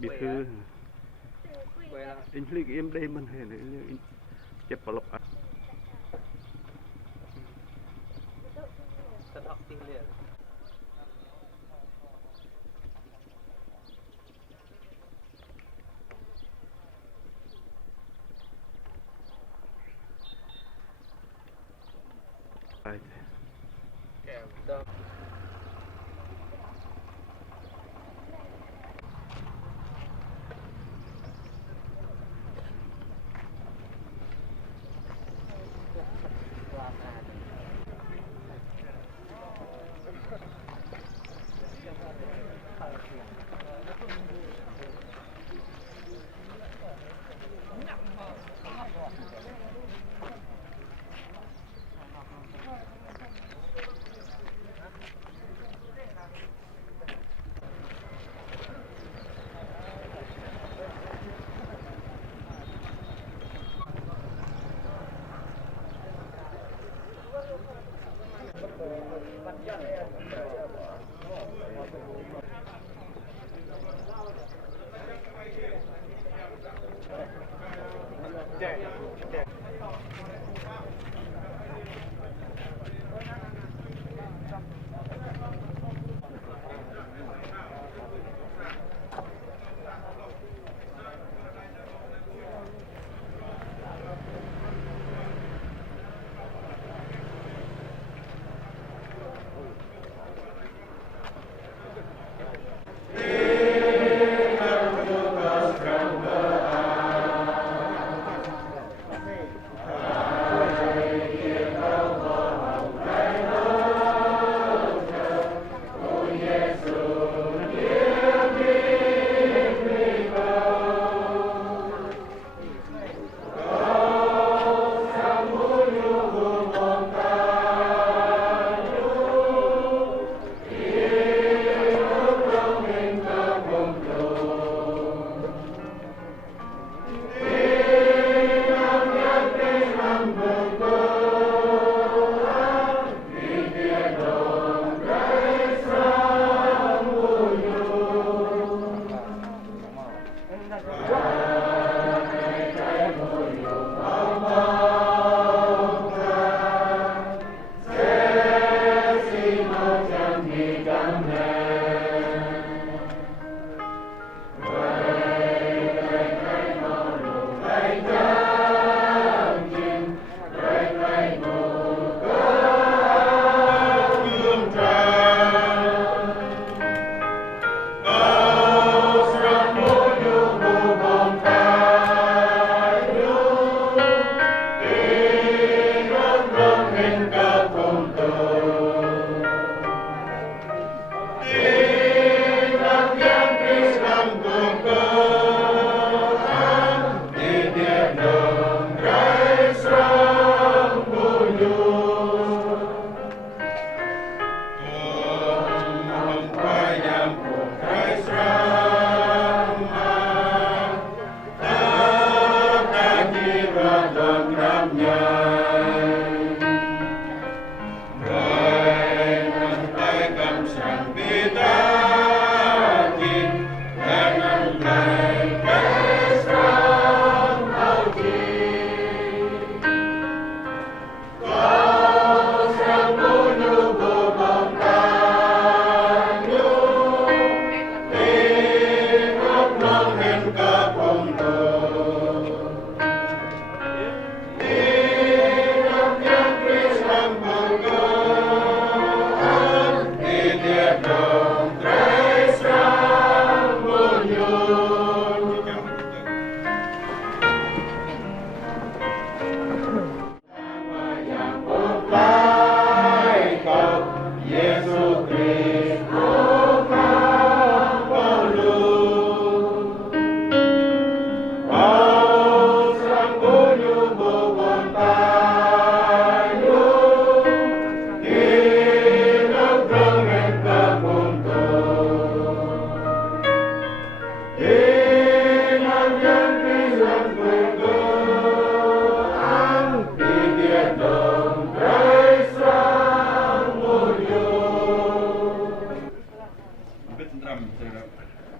biết cứ anh lấy cái em đây mình hay này chép vào lọc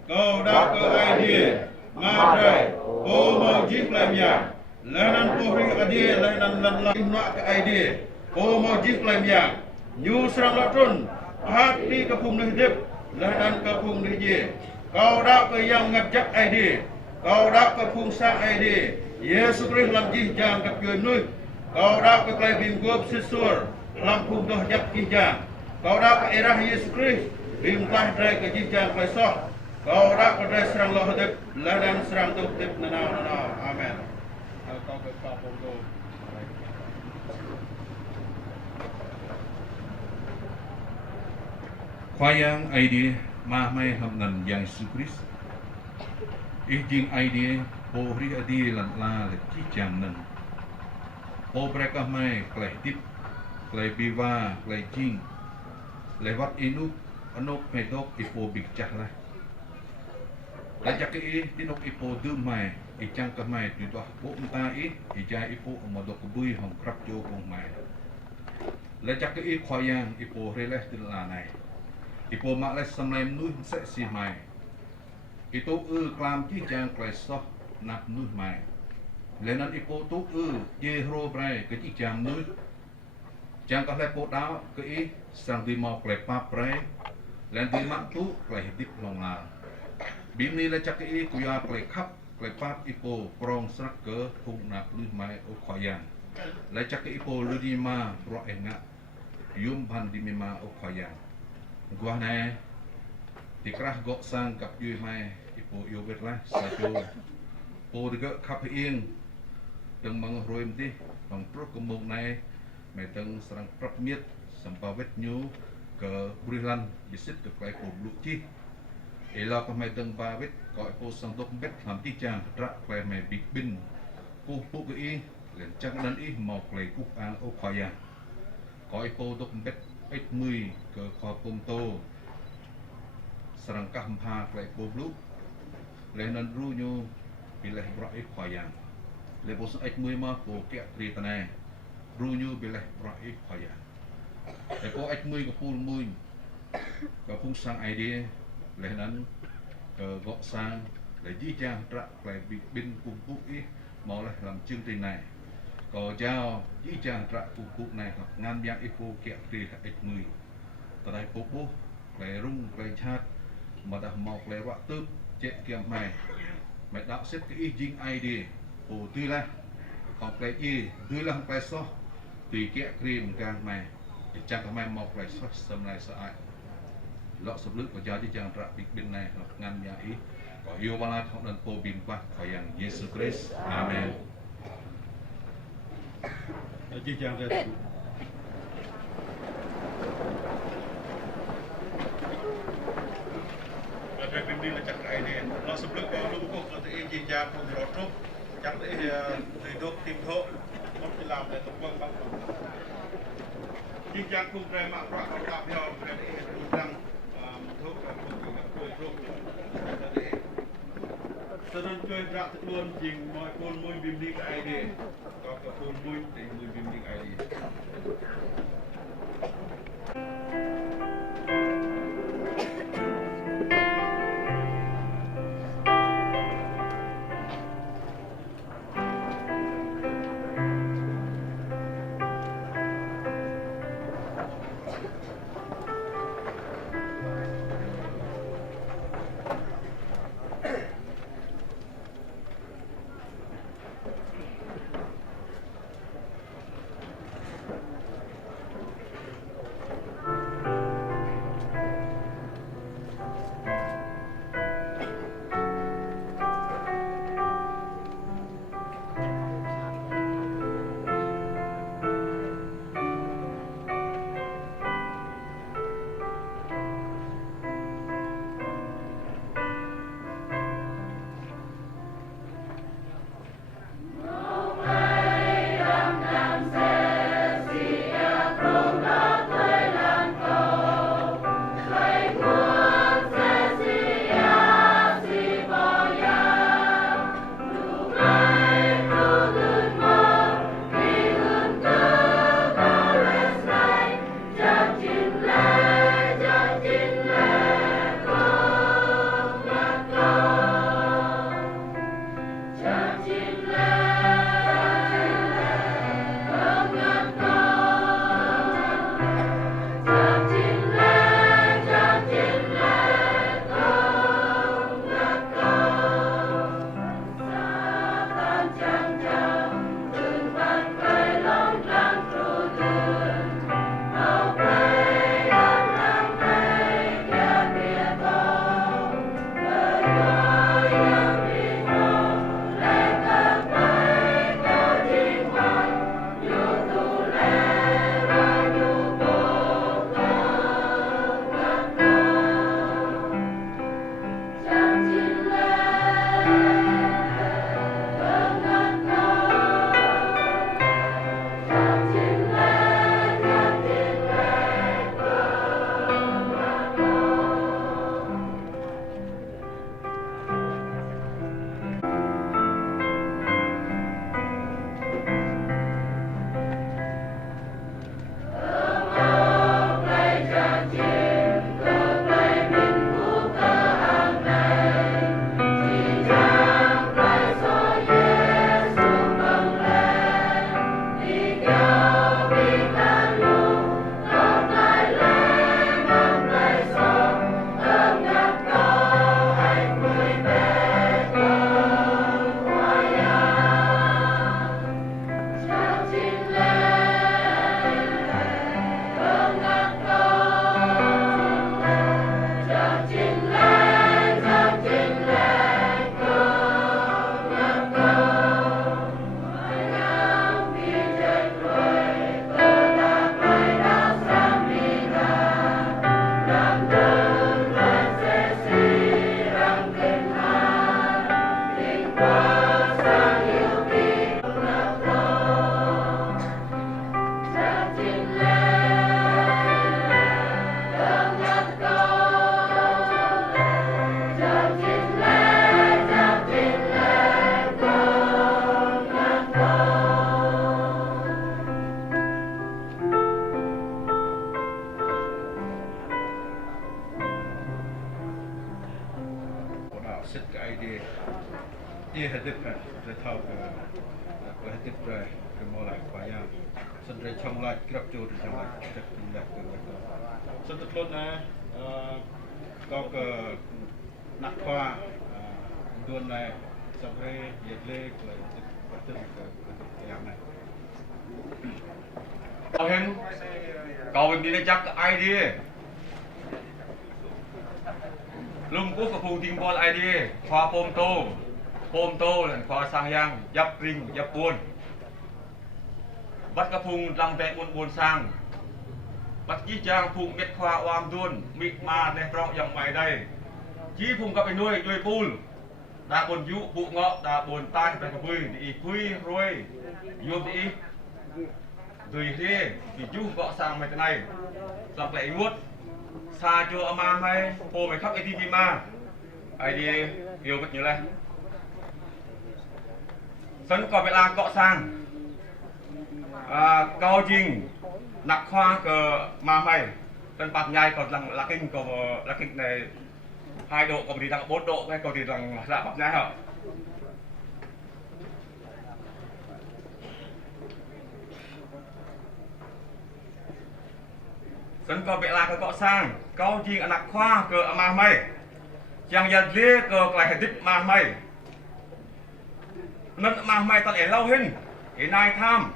kau dah ke idea madai oh mau jip lemnya lanan pohri idea lanan lan nak ke idea oh mau jip lemnya nyu serang latun hati kapung hidup lanan kapung je kau dah ke yang ngajak idea kau dah ke pungsang idea Yesus Kristus lam jih jang ke nuh kau dah ke klai bim gop sisur lam pung doh jak jang kau dah ke erah Yesus Kristus bim tah drai ke jih jang klai soh kau dah ke drai serang loh hidup lanan serang tuh hidup nanau amen kau ke kapung doh khoayang idea ma mai ham nan yang Yesus ijing idea pohri adi lan la le chi chang nan po breka mai klai tip klai biwa klai jing lewat inuk anok medok ipo big chah la lajak ke tinok ipo du mai ichang ka mai tu to po ta ija ipo modok bui hong krap jo kong mai lajak ke khoayang ipo reles tin la nai ipo mak les samlai nuh se si mai itu klam chi chang klai soh nap nuh mai lenan ipo tu je ro brai ke chi chang nuh chang ka le po da ke sang di mau klai pa brai len di mak tu klai dip long la bim ni la chak ke ku ya klai khap klai pa ipo prong srak ke thung nap nuh mai o khoyang la chak ke ipo lu di ma ro enga yum ban di ma o khoyang gua này thì các gọt sang cặp duy mai ipo yêu biết lá sa cho po thì gỡ khắp yên từng bằng rồi em đi bằng pro của một này mày từng sang prop miết sang bao vết nhú cờ Brillan bị xích được lại của lũ chi để lo con mày từng bao vết gọi po sang đốc vết làm chi chàng ra lại mày bị bin cô po cái liền chắc đến ý mọc lại cúc ăn ô khoai à gọi po đốc vết ít mười ke kho pum to serang kampha klai poblu lenan ru nyu bileh bra ik khoyang le bos ít mười ma po ke tri tane ru nyu bileh bra ik khoyang le ko ít mười ko pul mui ko pung sang idea lenan gọ sang le ji chang tra klai bin kum pu mau leh làm chương trình này có giao chỉ chàng trả cụ này hoặc ngàn miếng ipo kẹt thì ít mười tại đây bố lại rung lại chat mà đã mọc lại vạ tớp chạy kiếm mày đã xếp cái ý dinh ID của tuy là học lại y tuy là học lại so tùy kẹt cream càng mày thì chẳng có mày mọc lại so sầm này sợ ai lọ sập nước của giao chỉ chàng trả bên này hoặc ngàn miếng ý có yêu bao la học lần po bin qua khỏi yang Jesus Christ Amen. Ji chang ra rồi mình đi là chắc cái này nó sắp lực có đúng không? Thì ji chang không rõ trúc chắc để thì đốt tìm thợ không chỉ làm để tập vâng bằng ji chang không ra mà qua còn làm theo để tu rằng thuốc là không chịu gặp cười trúc cho nên chơi ra thật luôn chỉnh mọi con môi bìm đi cái ID có cả con môi để môi bìm đi cái ID set ke idea dia hadap kan tahu ke hadap ke mulai banyak sendiri chonglat kerap jauh di chonglat tak pindah ke mereka setelah na kau ke nak kau dua na sampai yedle ke betul ke yang na kau hen kau ini jak idea lumpuh ke phung ting bol idea khóa pom tô là khóa sang yang dập ring dập buồn bắt cái phung lăng tệ buồn sang bắt chí trang phung miệt khóa oam tuôn mịt ma để pro yang mày đây chí phung cái nuôi pool đã buồn dụ bụ ngọ đã buồn tai phải bơi đi quy rồi vô đi rồi thế thì dụ gọ sang mày thế này làm lại nuốt xa cho ama hay cô mày khóc ATV ma ai đi yêu vật như này sân còn phải là cọ sang cao trình nặc khoa cờ ma mày sân bạc nhai còn là kinh này 2 độ còn đi đang 4 độ hay còn đi đang là bạc nhai hả sân còn phải là cọ sang cao trình nặc khoa cờ ma mày chẳng giật lia cờ lại hình tích ma mày nên mà mày tao để lâu hin cái này tham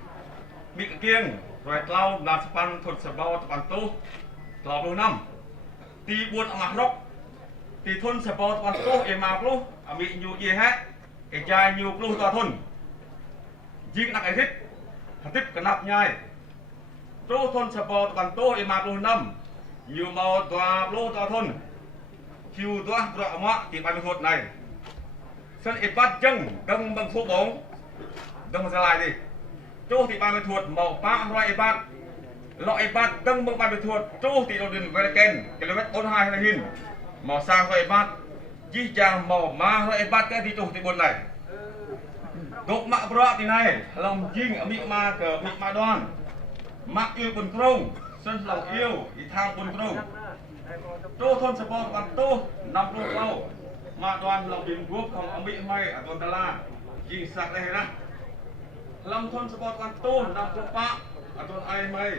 bị kiêng rồi lâu là span thuật sờ bao span tu lâu lâu năm ti buôn mà rốc ti thôn sờ bao span tu em mà lu bị nhiều gì hết cái trai nhiều lu tao thôn dính nặng cái thích cái nắp nhai tu thôn sờ bao span tu em mà lu năm nhiều màu tòa lu tao thôn chiều tòa bọa mọ thì bài thuật này sân ít bắt chân cân bằng số 4 đừng ra lại đi chỗ thì bài thuật màu ba loại bát loại bát cân bằng bài thuật chỗ thì đầu tiên về ken km 42 là hình màu sang loại bát chỉ chàng màu ma loại bát cái thì chỗ thì buồn này gốc mạ bọa thì này lòng dinh ở bị ma cờ bị ma đoan mạ yêu buồn không sân lòng yêu thì tham buồn không chỗ thôn sập bò bằng tô nằm đôi lâu mà đoàn lòng bình quốc không ông bị may ở tuần la chỉ sạc đây nè lòng thôn sập bò bằng tô nằm đôi pa ở tuần ai may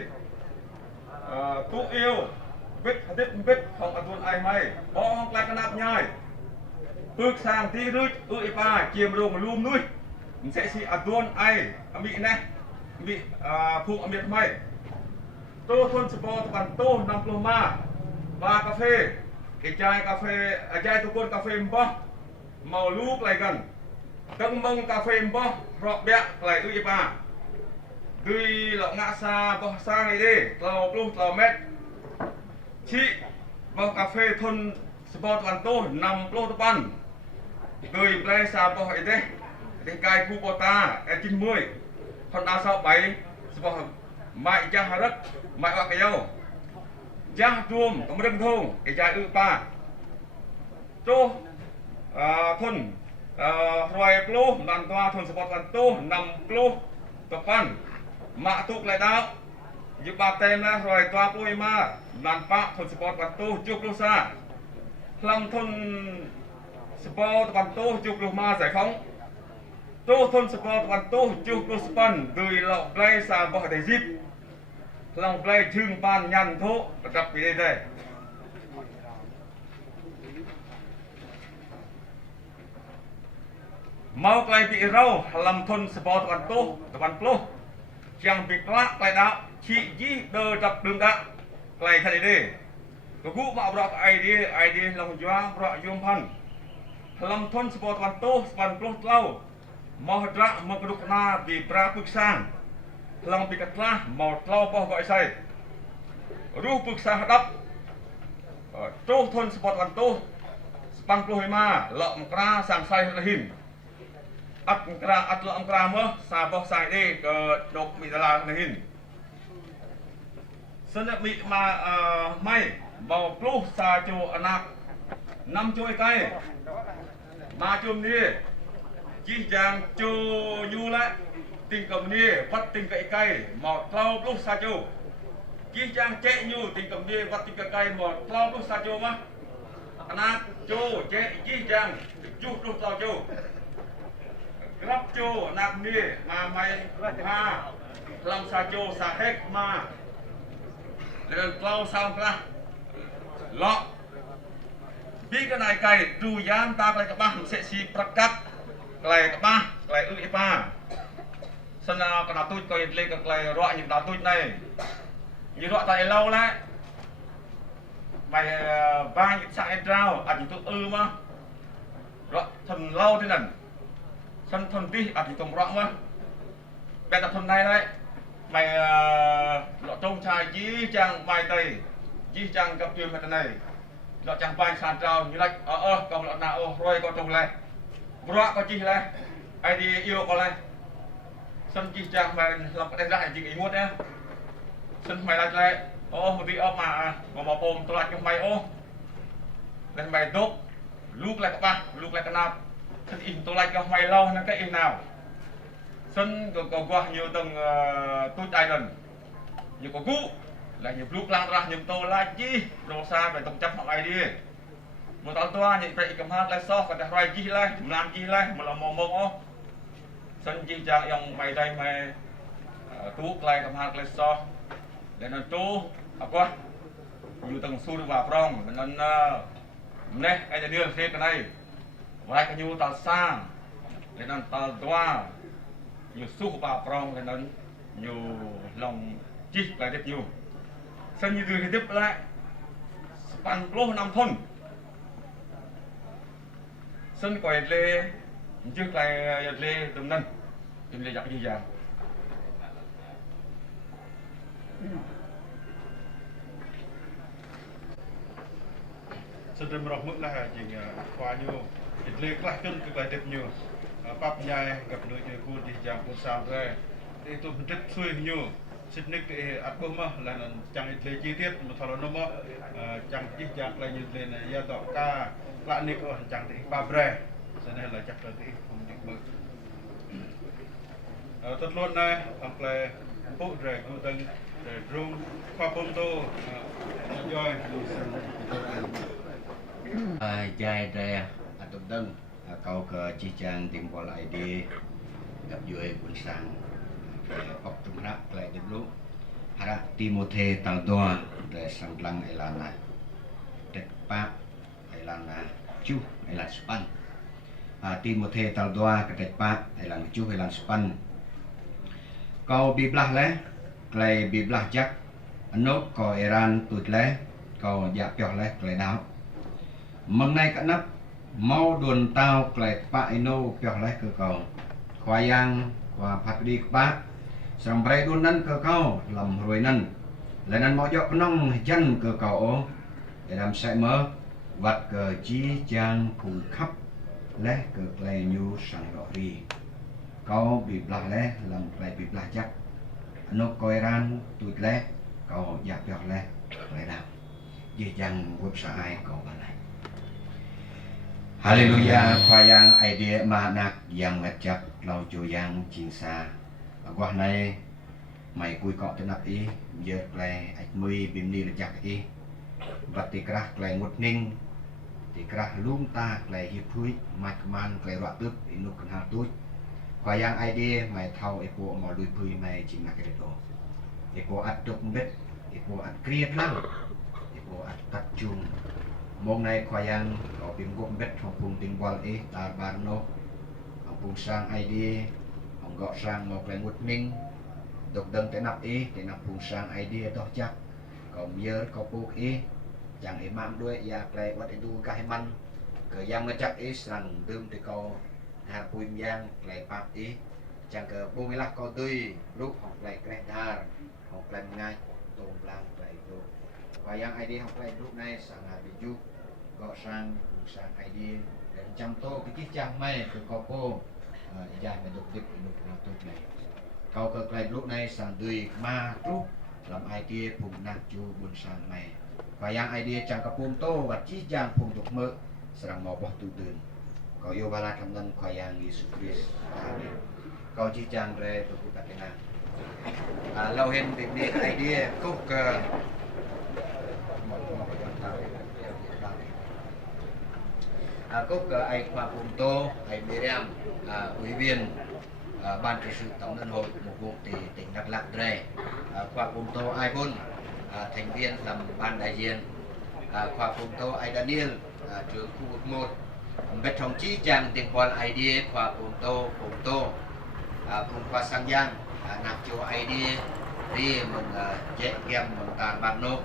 tu yêu biết không ở tuần ai may bỏ không lại cái nắp nhai bước sang tí rưỡi pa chiêm rồng lùm nuôi sẽ xì ở tuần ai bị nè bị phụ ở miệt may tô thôn sập bò bằng tô nằm đôi ma và cà phê cái chai tu cà phê mbah màu lúc lại gần cân mông cà phê mbah rọ bẹ lại tui pa tui lọ ngã xa bò xa này đi tàu mét chị bò cà phê thôn sport toàn tô nằm lô pan tui play xa bò ấy thế cái cài khu bò ta cái 90 thôn đa sao 7 sport mại cha hà đất mại hoặc cái dâu cha chuông có một đêm thôn cái trai pa chỗ thôn rồi plu nằm toa thôn sport toàn tô nằm plu tập pan mạ tụ lại đáo giúp bà tên là rồi toa plu ma nằm pa thôn sport toàn tô chụp lu xa làm thôn sport toàn tô chụp lu ma giải phóng tô thôn sport toàn tô chụp lu span từ lọ play xa bỏ để zip lòng play thương ban nhăn thô gặp cái đây mau play bị rau làm thôn sport toàn tô toàn plo chẳng bị lạ play đạo chị gì đờ tập đường đã play thay đi cái cú bảo rõ ID lòng doa rõ yom pan làm thôn sport toàn tô toàn plo lâu mau ra mau keduk na di pra phước sang lòng bị cắt lá màu lau bao gọi say rú phước sang đắp chỗ thôn sport toàn tô span plo ma lợm ra sang say là hình ắt lợm ra mơ sa bao say đi độc bị là hình sân bị mà may bầu plo sa cho anak 5 chuỗi cây mà chùm đi chỉ chàng cho nhu lại tình cầm đi bắt tình cậy cây một lau lúc xa châu chỉ chàng chạy nhu tình cầm đi bắt tình cậy cây một lau lúc xa châu mà คณะโจเจยี่จังจุดลูกเราโจรับโจนักนี่มาไม่มาลำซาโจสาเฮกมาเดินเกลาสามกระเลาะพี่ก็นายไก่ดูยามตาไกลกับบ้านเสชีประกัดไกลกับบ้านไกลอึ้ยป้าสนากระดาษตุ้ยก็ยังเล่นกับไกลรออย่างดาตุ้ยในยี่รอแต่เราแหละไปบ้านสายดาวอาจจะตัวมารอทนเล่าที่นั่นฉันทนที่อาจจะตรงรอมาแต่ทนได้เลยmày lọ trong chai dí chăng mai tây dí chăng gặp chuyện mày này lọ chăng vai sàn trào như lách còn lọ nào rồi còn trồng lại bữa có chi lại ai đi yêu còn lại sân chi chăng mày làm cái ra chỉ ý muốn nhá sân mày lại một tí mà bồm tôi lại cho mày nên mày tốt lúc lại các bạn lúc lại cái nào sân in tôi lại cho mày lâu nên cái in nào sân có qua nhiều tầng tôi chạy lần nhiều có cũ là nhiều lúc lang ra nhiều tô lại chi đồ xa về tổng chấp họ ai đi một tao toa những vậy cầm hát lại so còn đặt rai chi lại làm chi lại mà là mò mò sân chi chàng dòng mày đây mày tú lại cầm hát lại so để nó tú học qua nhiều tầng su được vào trong nên này aiจะđưa xe cái này vai cái nhiều tao xa để nó tao toa nhiều suốt vào trong cáiนั้นnhiều lòng chi lại được nhiều sân như từ tiếp lại bằng lô năm thôn sân quầy lê trước lại lê tầm nân tìm lê dọc như vậy sân đêm rộng mức là chỉ qua nhiều lê lại cân cực lại đẹp nhiều bắp nhai gặp nơi chơi cua thì giảm cua sam rồi thì tôi rất xuôi nhiều xịt nick thì ăn bơm là chẳng lệ chi tiết một thằng nó mò chẳng chỉ chẳng là như lên này gia tộc ca lại nick ở chẳng thì ba bre cho nên là chắc là thì không được mực tất luôn này hoặc là bộ rẻ của từng để rung khoa bơm tô rồi dài rẻ ở tụi tân kau ke Cicang timbul ID gặp dưới buôn sang học trung rap lại được lúc hara Timothy tàu doa để sang lăng Elana Tek Pap Elana Chu Elan Span Timothy tàu doa ke Tek Pap Elan Chu Elan Span kau biblah le klei biblah jak anok kau Iran tụt le kau dạ pioh le klei đáo mừng nay cả nắp mau đồn tao klei pa ino pioh le ke kau khoayang qua phát đi bác sang bay đun năn cơ cao làm rồi năn lại năn mọi dọc nông chân cơ cầu để làm sẽ mơ vật cờ chi trang cùng khắp lẽ cờ lệ nhu sang rõ đi câu bị blah lẽ làm lại bị blah chắc nó coi ran tụt lẽ câu giặc giọt lẽ lại nào gì chăng website câu bạn này Hallelujah khoayang idea mà nạc yang mệt chắc lau chùa yang chính xa qua này mày cùi cọ tên nắp ý giờ lại ạch mùi bìm ni là chắc ý vật thì krah lại một ninh thì krah lung ta lại hiệp thui mạch man lại rọa tức inuk cần hàng tút khoayang idea mày thâu epo mò đuôi phui mày chính là cái đó epo ắt đục bếp epo ắt kriet lắm epo ắt tập trung mong này khoayang có bìm gom bếp trong vùng tình qual ý ta bàn nô ông vùng sang idea ông gọi sang một lại một ninh độc đơn tới nắp ý để nắp vùng sang idea đó chắc còn giờ có buộc ý chẳng ý mang đuôi ya play what do cái man cờ giang nó chắc ý rằng đơm thì có hạt bùi giang lại bạc ý chẳng cờ bùi mới là có tươi lúc học lại cái đà học lại ngay tồn làm lại rồi và giang idea học lại lúc này sang là bị du gọi sang vùng sang idea để chăm tô cái chiếc trang may từ có cô dài mà đục đục là tốt này câu cực lại lúc này sang tươi ma trúc làm idea phùng nạc chu buồn sang này và yang idea chẳng có phùng tô và chỉ chẳng phùng tục mơ serang mau boh tu tun kau yêu bala kamdan kau yang Yesus Kristus amin kau chỉ chẳng re tu kita kena lau hen teknik idea kau ke mau Cúc anh Khoa Phùng Tô, anh Miriam, ủy viên ban trị sự tổng liên hội một vụ tỉnh Đắk Lắk Rề, Khoa Phùng Tô Ai Bun, thành viên làm ban đại diện, Khoa Phùng Tô Ai Daniel, trưởng khu vực 1, Bết Hồng Chí Chàng tiền quan idea Khoa Phùng Tô, Phùng Khoa Sang Giang, nạp chỗ idea đi mừng dễ game mừng tàn bàn nô,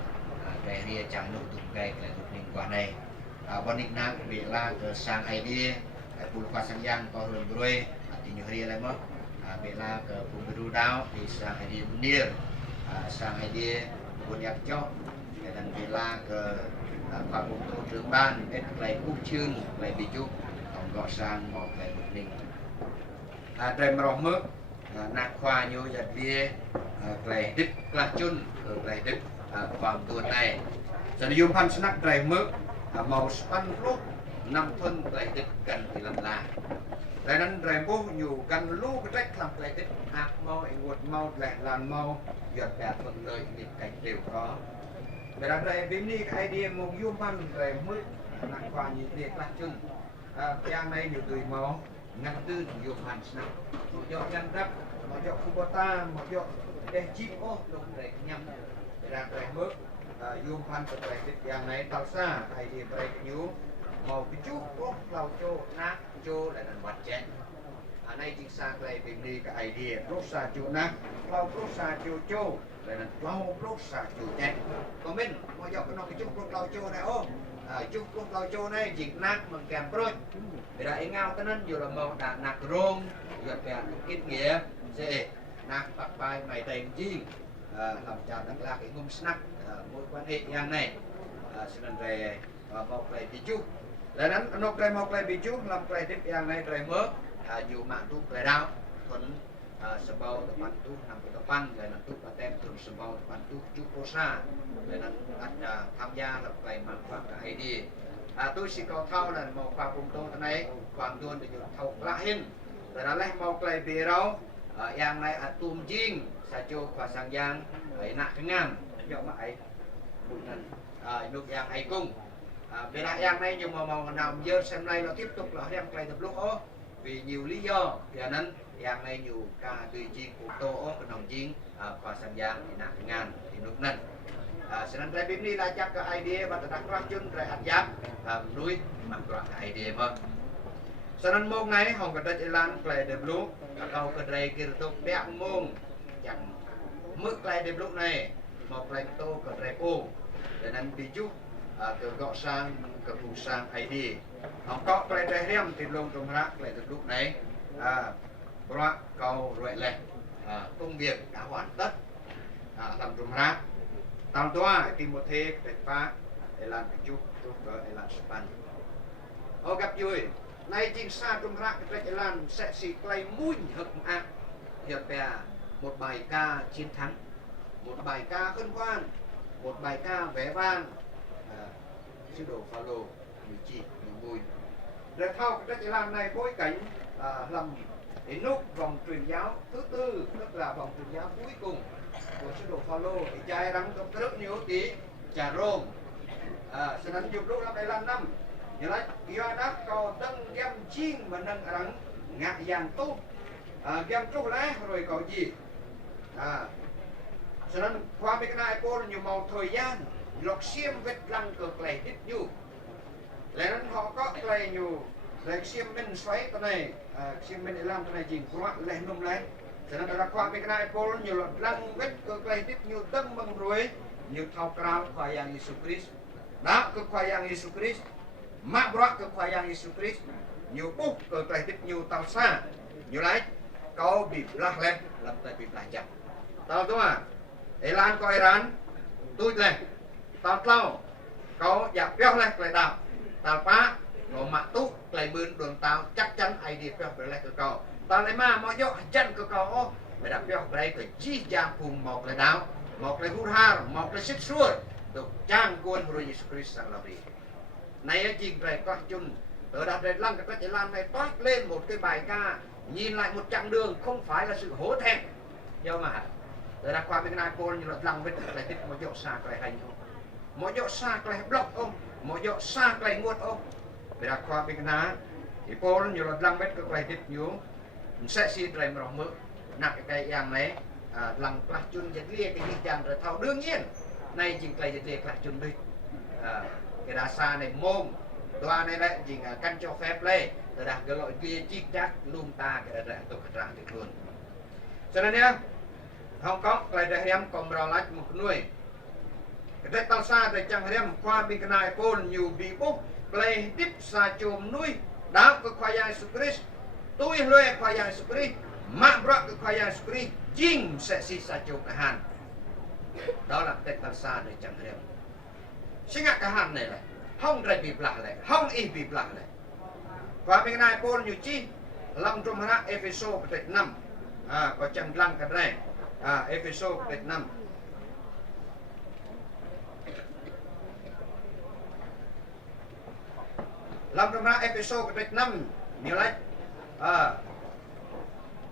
để đi chẳng nụ tụng gây lại thuộc liên quan này. Bọn định năng bị là sang idea Phùng Khoa Sang Giang có hơn rồi thì nhiều hari lại mất bị là Phùng Bưu Đào thì sang idea Munir, sang idea Phùng Nhạc Cho dan bị là Khoa Phùng Tô trưởng ban ít lại cúc chương lại bị chúc tổng gọi sang một lại một ninh đây mà rộng mức nạc khoa nhô giật bia lại đích là chun lại đích khoảng tuần này sẽ dùng pan snack lại mức màu span lúc 5 phân lại đích gần thì làm là đạiนั้นlại bố nhiều gần lúc cái trách làm lại đích hạt màu nguột màu lại làn màu giật bẹt phần lời định cảnh đều có để đặt đây bím đi cái idea một dùng pan lại mức nạc khoa như thế là chun yang này nhiều tùy màu ngăn tư dùng pan snack một dọ ngăn rắp một dọ kubota một dọ để chim ô lục để nhầm để làm lại mức dùng pan seperti itu yang naik talsa idea baik new mau picu kok lau cho nak cho dan buat jet anai jiksa play bimni ke idea prosa cho nak lau prosa cho dan lau prosa cho jet komen mau jawab kena picu kok lau cho này ô picu kok lau cho này jik nak mengkem proj beda ingau tenan yo la mau dak nak rong yo pe ít nghĩa sẽ nak bạc bài mày tên chi làm chào Đắk Lắk cái ngum snack mối quan hệ yang này xin về một lại bị chú là đánh nó cái một lại bị chú làm cái tiếp yang này rồi mới nhiều mạng tu lại đau thuận sebau teman tu nằm cái depan lại nằm tu paten tu sebau teman tu chú kosa lại nằm ada tham gia làm cái mang phát cái ID tôi chỉ có thao là một khoa cùng tôi thế nàyความtuôn để dùng thâu lainแต่นั่นแหละmột lại bịเราyang này atum jing sajo Khoa Sang Giang ấy nặng cái ngam dạo mãi bukan nước yang hay cung về lại yang này nhưng mà màu nào giờ xem này nó tiếp tục là đem cây tập lúc ó vì nhiều lý do thì nên yang này nhiều ca tùy chiên của tô ó cái nòng chiên Khoa Sang Giang thì nặng cái ngam thì nước nên cho nên trái bím đi là chắc cái idea và đặt ra chân trái ăn giáp nuôi mặc ra cái idea mà cho nên môn này hồng cái trái lan cây đẹp lúc kalau kedai kia tu pihak mung chẳng mức lại đẹp lúc này một lại tô kedai ô để nên biju từ gõ sang từ vùng sang ID họ có cái trái riêng thì luôn trong rác lại từ lúc này bọa cầu rồi lại công việc đã hoàn tất làm trong rác tao toa tìm một thế để phá để làm biju chúc để làm span ô gặp vui nay chính xa trong rác cái trái lan sẽ xì clay muôn hực ác hiện về một bài ca chiến thắng một bài ca khôn ngoan một bài ca vẻ vang sư đồ Phaolô người chị người mùi rồi thao cái trái lan này bối cảnh làm đến lúc vòng truyền giáo thứ tư tức là vòng truyền giáo cuối cùng của sư đồ Phaolô thì trai răng trong rất nhiều tí trà rôm cho nên chụp lúc năm đây là năm như là kia đáp có tân game chiên mà nâng rắn ngạc dàn tốt game trúc lá rồi có gì cho nên qua mấy cái này cô nhiều màu thời gian lọc xiêm vết lăng cực lệ ít nhiều lẽ nên họ có lệ nhiều lệ xiêm mình xoáy cái này xiêm mình để làm cái này chỉnh quá lệ nôm lấy cho nên là qua mấy cái này cô nhiều lăng vết cực lệ ít nhiều tân bằng rồi nhiều thao cao khoa yang Yesus Christ đó cực khoa yang Yesus Christ mak berak ke Khoa Yesus Christ nhiều bút ke kelih tip nhiều tao xa nhiều lái kau bibelah leh làm tay bibelah jam tao tu Iran ko Iran tôi leh tao tao kau dạ béo leh kelih tao phá ngộ mặt tu kelih bươn đường tao chắc chắn ai đi béo kelih ke kau tao lại mà mọi dọ chân ke kau ô mày đặt béo kelih ke chi jam cùng một kelih đau một kelih hurhar một kelih xích xuôi được trang quân của Yesus Christ sang làm gì này chỉnh về con chun ở đặt đây lăn cái trái lan này toát lên một cái bài ca nhìn lại một chặng đường không phải là sự hổ thẹn do mà ở đặt qua bên này cô như là lăn bên lại tiếp một dọ xa cái hành không một dọ xa cái block không một dọ xa cái nguột không Beda kwa pikna ipol nyolot lang bet ke kredit nyu sẽ si trai mà mơ nặng cái yang này lăng plak chun dịch lia cái gì chẳng rồi thao đương nhiên nay chừng cái dịch lia plak chun đi cái đa xa này mông toa này đấy chừng căn cho phép lấy rồi đặt cái loại kia chít chát lung ta cái đấy tôi khẩn ra được luôn cho nên nhá Hong Kong cái đấy em còn rau lách một nuôi cái đấy tao xa để chẳng em qua bên cái này ipol nhiều bị bốc play tiếp xa chôm nuôi đá cái khoai yang Christ tôi lôi khoai yang Christ mak brak cái khoai yang Christ jing sẽ si sa chôm cả hàn đó là cái tao xa để chẳng em sinh ngạc cả hàn này là không rầy bị lạ này không y bị lạ này và bên này ipol nhiều chi lòng trong hana Epheso cái 5 có chẳng lăng cái này Epheso cái 5 làm trong ra episode cái 5 nhiều lấy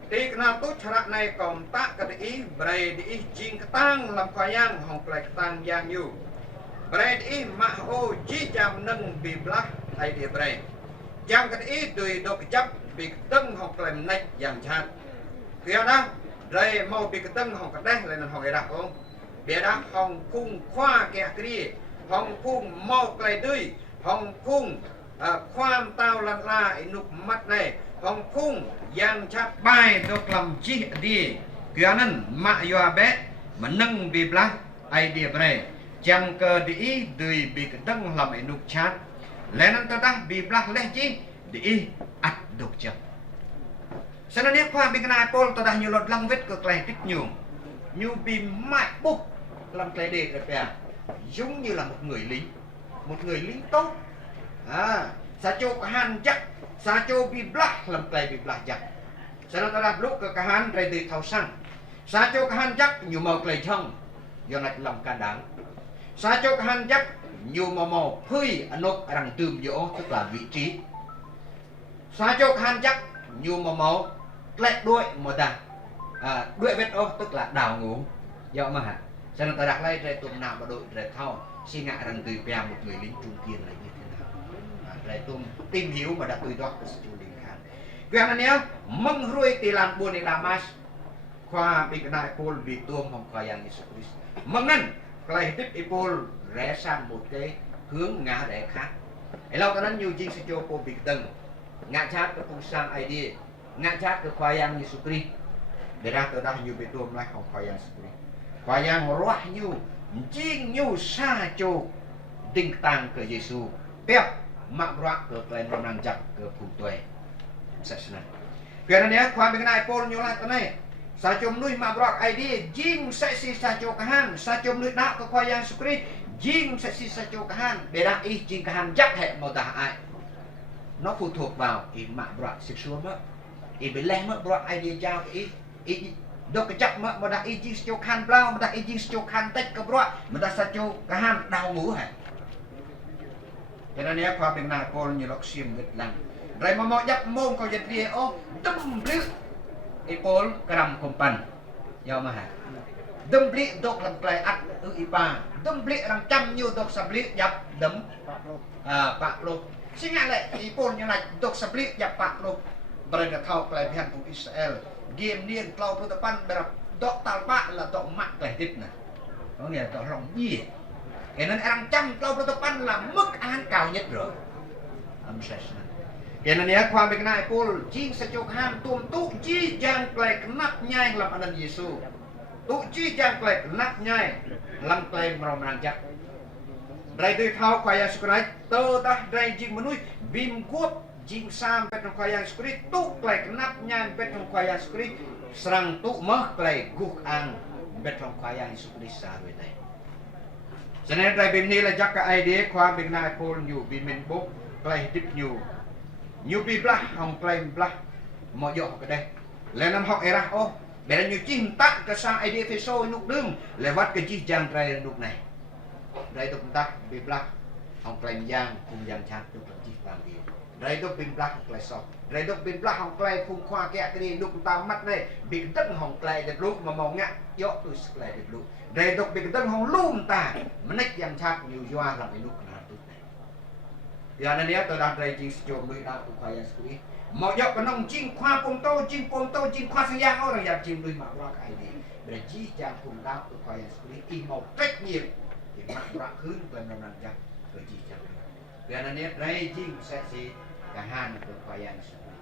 đi cái nào tốt chả này còn tác cái ý bày đi jing cái tang làm khoai yang hồng lại tang yang nhiều bày đi mà ô chỉ chạm nâng bị black hay đi bày chạm cái ý tùy độ cái chấp bị tân hồng lại này dạng chặt kia đó rồi mau bị cái tân hồng cái đấy là hồng cái đặc không bia đó hồng cung khoa kẹt kia hồng cung mau cái đuôi hồng cungความเต้าลันลาไอ้นุกมัดในห้องพุ่งยังชัดใบดอกลำจีดีเกี่ยนั้นมาอยู่อาเบะมันนึ่งบีบละไอเดียเบรจังเกิดดีดุยบีกดังลำไอ้นุกชัดและนั้นตัวได้บีบละเล่จีดีอัดดอกจับฉะนั้นเนี่ยความบีกนายโปลตัวได้อยู่รถลังเวทก็ไกลติดอยู่บีไม่ปุ๊บลำไกลเด็กเลยเปียgiống như là một người lính tốt Sacho kahan jak Sacho bi blak lam play bi blak jak Sana ta lúc ke kahan rai từ thau sang Sacho kahan jak nhiều màu play chong do nạch lòng can đáng Sacho kahan jak nhiều màu phơi anok răng tươm dỗ tức là vị trí Sacho kahan jak nhiều màu lại đuôi một ta đuôi vết ô tức là đào ngủ do mà hả Sana ta đặt lại rai tụm nào mà đội rai thau xin ngạ răng từ bè một người lính trung kiên này lại tìm hiểu mà đã tùy đó của sự đình khang. Việc này nhé, mong ruồi thì làm buồn để làm mas. Khoa bị cái này Paul bị tuông hồng khoa yang Jesus Christ. Mong ngân, cái tiếp Paul rẽ sang một cái hướng ngã rẽ khác. Ấy lâu ta nói nhiều chính sẽ cho Paul bị từng ngã chát cái phong sang idea, ngã chát cái khoa yang Jesus Christ. Để ra từ đó nhiều bị tuông lại hồng khoa yang Jesus Christ. Khoa yang roh nhiều, chính nhiều xa cho đình tàng của Jesus. Biết mak rak ke klaim menanjak ke putoi sesna kerana dia kwa benai pol nyolat tanai sachom lui mak rak idea jing seksi sacho kahan sachom lui nak ke kwa yang sukri jing seksi sacho kahan beda ih jing kahan jak hệ màu tà ai nó phụ thuộc vào mak rak sexual mất bele mất rak idea jao dok kecap mà đã ih jing sacho kahan blau mà đã ih jing sacho kahan tek ke rak mà đã sacho kahan đau ngủ hả cho nên nếu qua bên này cô như lọc xiêm nghịch lăng rồi mà mọi dập môn có dịch địa ô đâm lưỡi Ipol keram kumpan ya maha đâm lưỡi độc làm play ắt ipa đâm lưỡi làm trăm nhiều độc sập lưỡi dập đấm bạc lô xin ngại lại Ipol như này độc sập lưỡi dập bạc lô berada thao play pihak của Israel game niên clau pertepan berap độc tal bạc là độc mắc play tip nè có nghĩa là độc lòng gì cái nên ăn trăm câu protopan là mức án cao nhất rồi cái nên nhớ qua bên này Paul chi sẽ cho ham tuôn tụ chi giang plek nắp nhai làm anh Giêsu tụ chi giang plek nắp nhai làm plek mà làm chắc đây tôi thao khoai yang sukrai tơ ta đây jing menui bim kuat jing sam pet khoai yang sukrai tụ plek nắp nhai pet khoai yang sukrai serang tụ mah plek guk ang pet khoai yang sukrai sa rồi đây cho nên tại bên này là chắc cái idea khoa bên này Paul nhiều bên mình bốc play tiếp nhiều bị black hồng play black mọi dọ cái đây là năm học era ô để là nhiều chim tắt cái sang idea phải sôi nút đương là vắt cái chi chàng trai nút này đây tôi tắt bị black hồng play giang cùng giang chát tôi chi làm gì đây tôi bên black play sau đây tôi bên black hồng play cùng khoa cái đi nút tao mắt này bị tất hồng play được lúc mà màu ngã dọ tôi play được lúc đây độc biệt tân hồng lùm ta mà nách yang chát nhiều doa làm cái lúc nào tốt này giờ này tôi đặt đây chính chôm nuôi đào tụi khoai squid mọi dọc cái nông chim khoa pom tô chim khoa sang giang ó rằng dạp chim nuôi mặc ra cái gì để chỉ chàng cùng đào tụi khoai squid im màu trách nhiệm thì mặc ra khứ bên nông nông chắc tôi chỉ chàng giờ này đây chim sẽ gì cả hai tụi khoai squid